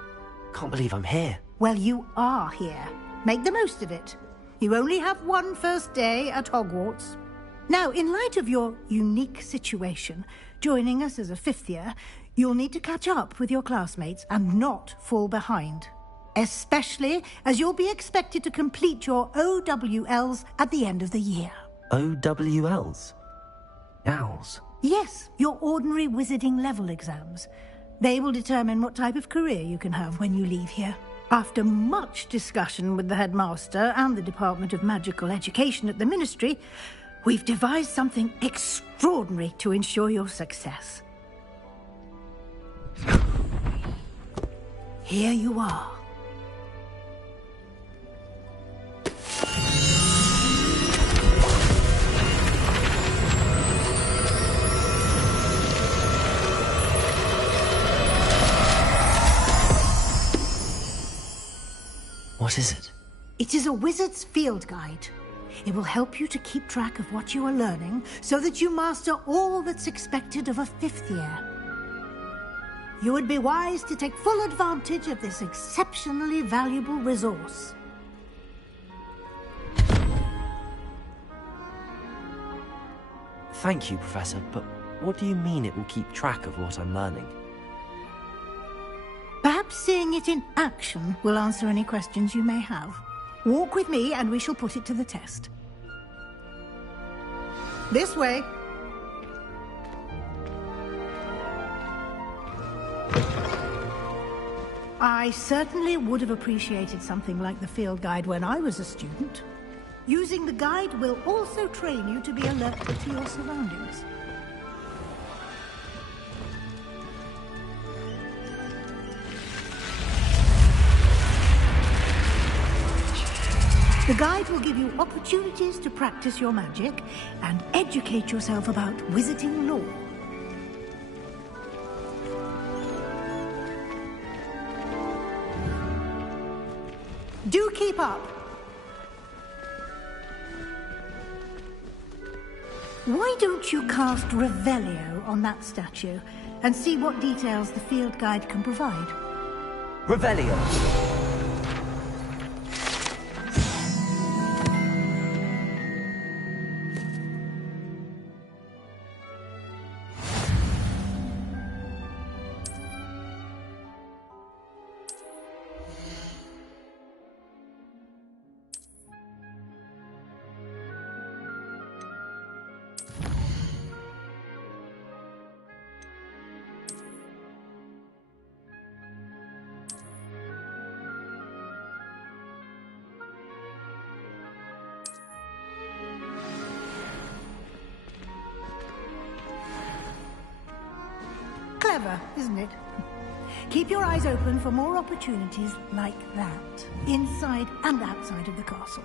Can't believe I'm here. Well, you are here. Make the most of it. You only have one first day at Hogwarts. Now, in light of your unique situation, joining us as a fifth year, you'll need to catch up with your classmates and not fall behind. Especially as you'll be expected to complete your OWLs at the end of the year. OWLs? Owls? Yes, your ordinary wizarding level exams. They will determine what type of career you can have when you leave here. After much discussion with the headmaster and the Department of Magical Education at the Ministry, we've devised something extraordinary to ensure your success. Here you are. What is it? It is a wizard's field guide. It will help you to keep track of what you are learning so that you master all that's expected of a fifth year. You would be wise to take full advantage of this exceptionally valuable resource. Thank you, Professor, but what do you mean it will keep track of what I'm learning? Perhaps seeing it in action will answer any questions you may have. Walk with me and we shall put it to the test. This way. I certainly would have appreciated something like the field guide when I was a student. Using the guide will also train you to be alert to your surroundings. The guide will give you opportunities to practice your magic and educate yourself about wizarding lore. Do keep up. Why don't you cast Revelio on that statue and see what details the field guide can provide? Revelio. Clever, isn't it? Keep your eyes open for more opportunities like that, inside and outside of the castle.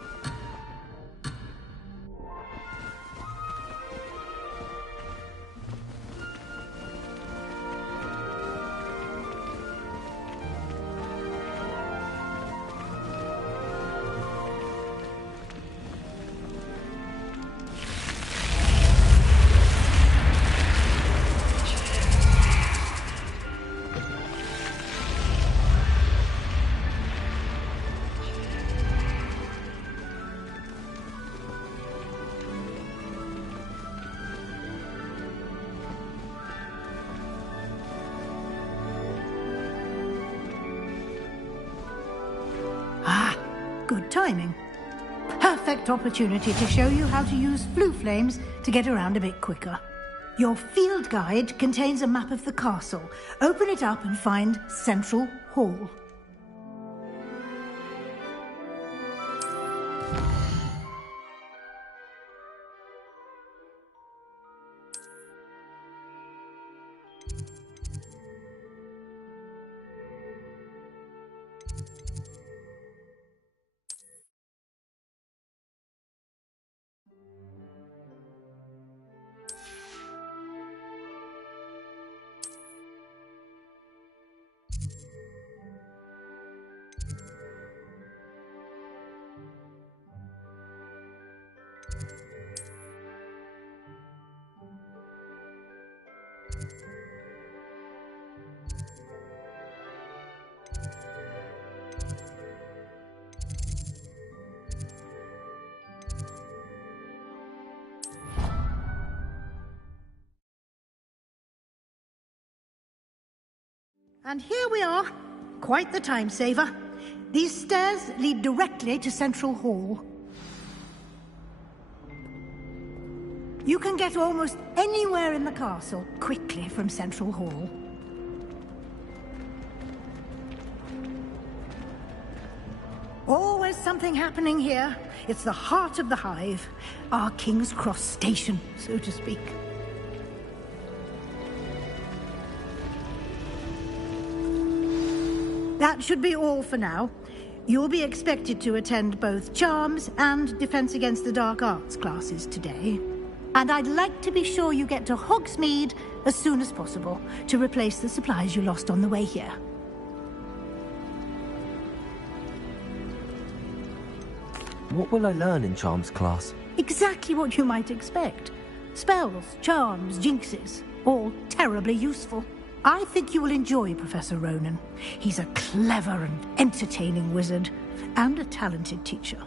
Good timing. Perfect opportunity to show you how to use flue flames to get around a bit quicker. Your field guide contains a map of the castle. Open it up and find Central Hall. And here we are. Quite the time saver. These stairs lead directly to Central Hall. You can get almost anywhere in the castle quickly from Central Hall. Always something happening here. It's the heart of the hive. Our King's Cross station, so to speak. That should be all for now. You'll be expected to attend both Charms and Defense Against the Dark Arts classes today. And I'd like to be sure you get to Hogsmeade as soon as possible to replace the supplies you lost on the way here. What will I learn in Charms class? Exactly what you might expect. Spells, charms, jinxes, all terribly useful. I think you will enjoy Professor Ronen. He's a clever and entertaining wizard, and a talented teacher.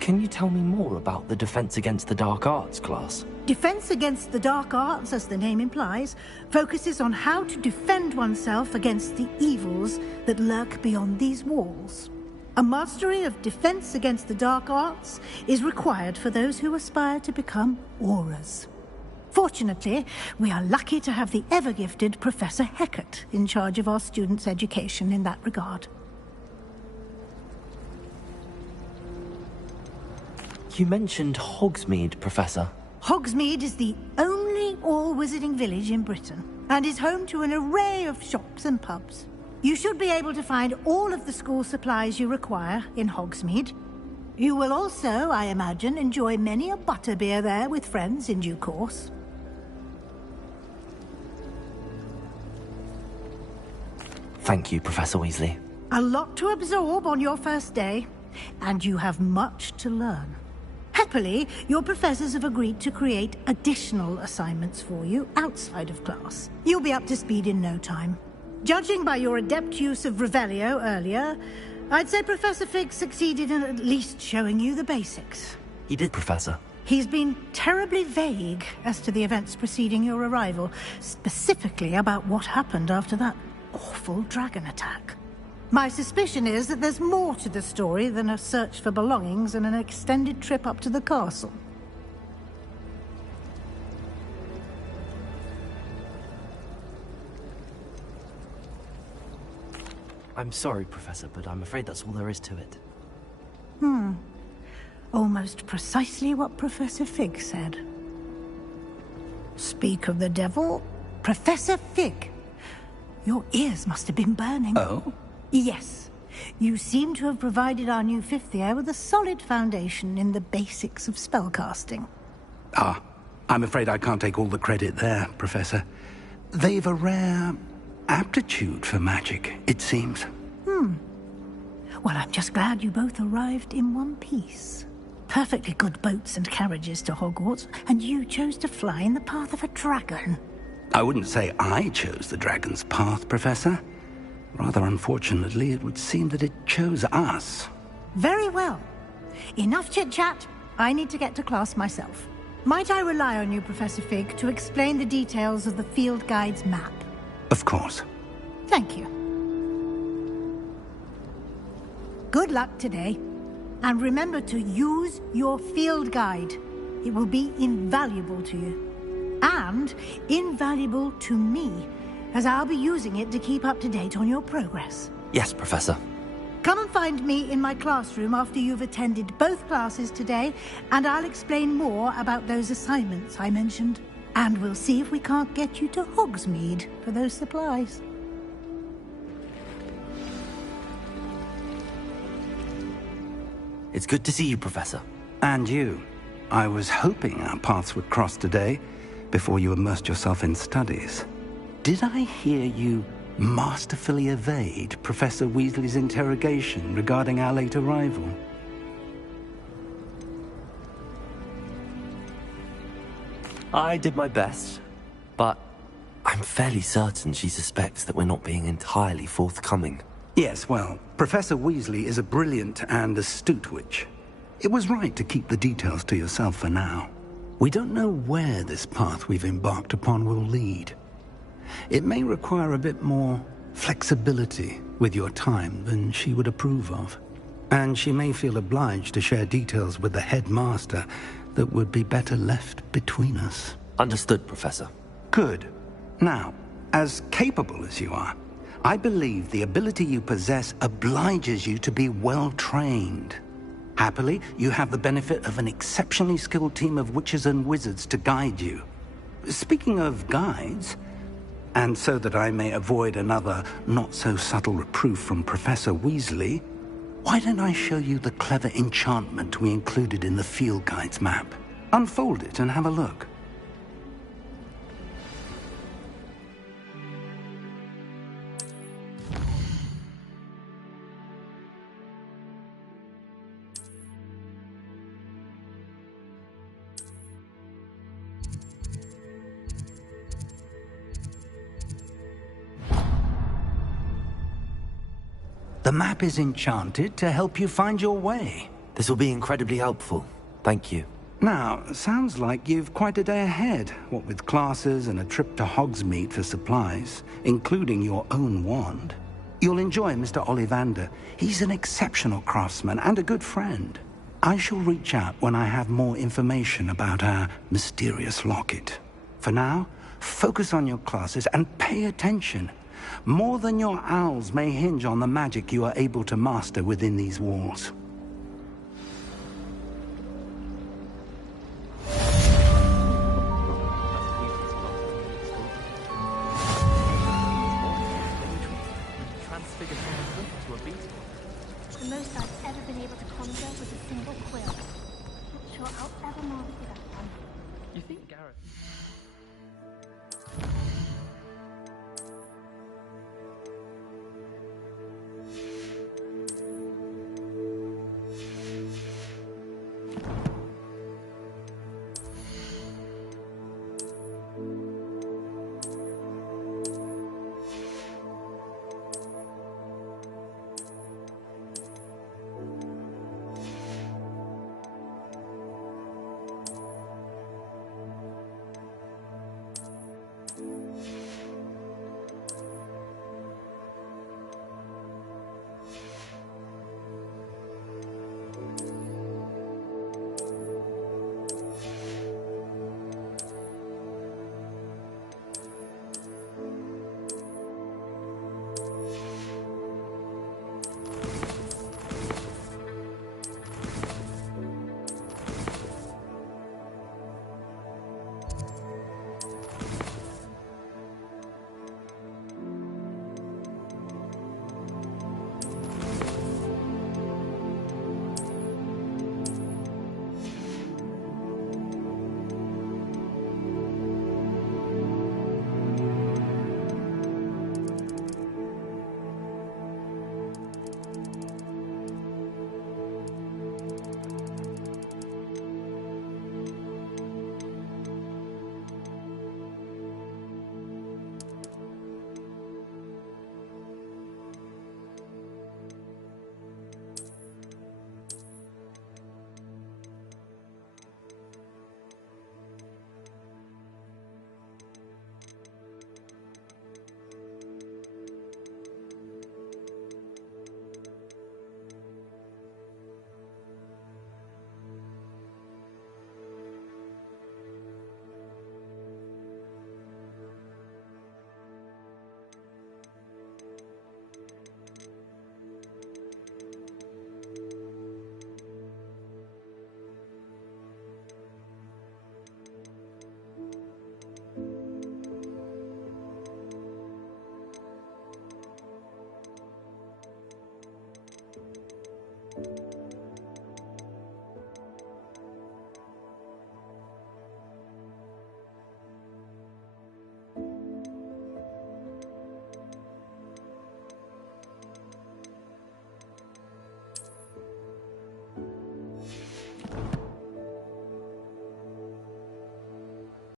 Can you tell me more about the Defense Against the Dark Arts class? Defense Against the Dark Arts, as the name implies, focuses on how to defend oneself against the evils that lurk beyond these walls. A mastery of Defense Against the Dark Arts is required for those who aspire to become Aurors. Fortunately, we are lucky to have the ever-gifted Professor Hecat in charge of our students' education in that regard. You mentioned Hogsmeade, Professor. Hogsmeade is the only all-wizarding village in Britain, and is home to an array of shops and pubs. You should be able to find all of the school supplies you require in Hogsmeade. You will also, I imagine, enjoy many a butterbeer there with friends in due course. Thank you, Professor Weasley. A lot to absorb on your first day, and you have much to learn. Happily, your professors have agreed to create additional assignments for you outside of class. You'll be up to speed in no time. Judging by your adept use of Revelio earlier, I'd say Professor Fig succeeded in at least showing you the basics. He did, Professor. He's been terribly vague as to the events preceding your arrival, specifically about what happened after that awful dragon attack. My suspicion is that there's more to the story than a search for belongings and an extended trip up to the castle. I'm sorry, Professor, but I'm afraid that's all there is to it. Almost precisely what Professor Fig said. Speak of the devil. Professor Fig. Your ears must have been burning. Oh? Yes. You seem to have provided our new fifth year with a solid foundation in the basics of spellcasting. Ah, I'm afraid I can't take all the credit there, Professor. They've a rare aptitude for magic, it seems. Well, I'm just glad you both arrived in one piece. Perfectly good boats and carriages to Hogwarts, and you chose to fly in the path of a dragon. I wouldn't say I chose the dragon's path, Professor. Rather unfortunately, it would seem that it chose us. Very well. Enough chit-chat. I need to get to class myself. Might I rely on you, Professor Fig, to explain the details of the field guide's map? Of course. Thank you. Good luck today. And remember to use your field guide. It will be invaluable to you. And invaluable to me, as I'll be using it to keep up to date on your progress. Yes, Professor. Come and find me in my classroom after you've attended both classes today, and I'll explain more about those assignments I mentioned. And we'll see if we can't get you to Hogsmeade for those supplies. It's good to see you, Professor. And you. I was hoping our paths would cross today, before you immersed yourself in studies. Did I hear you masterfully evade Professor Weasley's interrogation regarding our late arrival? I did my best, but I'm fairly certain she suspects that we're not being entirely forthcoming. Yes, well, Professor Weasley is a brilliant and astute witch. It was right to keep the details to yourself for now. We don't know where this path we've embarked upon will lead. It may require a bit more flexibility with your time than she would approve of. And she may feel obliged to share details with the headmaster that would be better left between us. Understood, Professor. Good. Now, as capable as you are, I believe the ability you possess obliges you to be well-trained. Happily, you have the benefit of an exceptionally skilled team of witches and wizards to guide you. Speaking of guides, and so that I may avoid another not-so-subtle reproof from Professor Weasley, why don't I show you the clever enchantment we included in the field guide's map? Unfold it and have a look. The map is enchanted to help you find your way. This will be incredibly helpful. Thank you. Now, sounds like you've quite a day ahead, what with classes and a trip to Hogsmeade for supplies, including your own wand. You'll enjoy Mr. Ollivander. He's an exceptional craftsman and a good friend. I shall reach out when I have more information about our mysterious locket. For now, focus on your classes and pay attention. More than your owls may hinge on the magic you are able to master within these walls.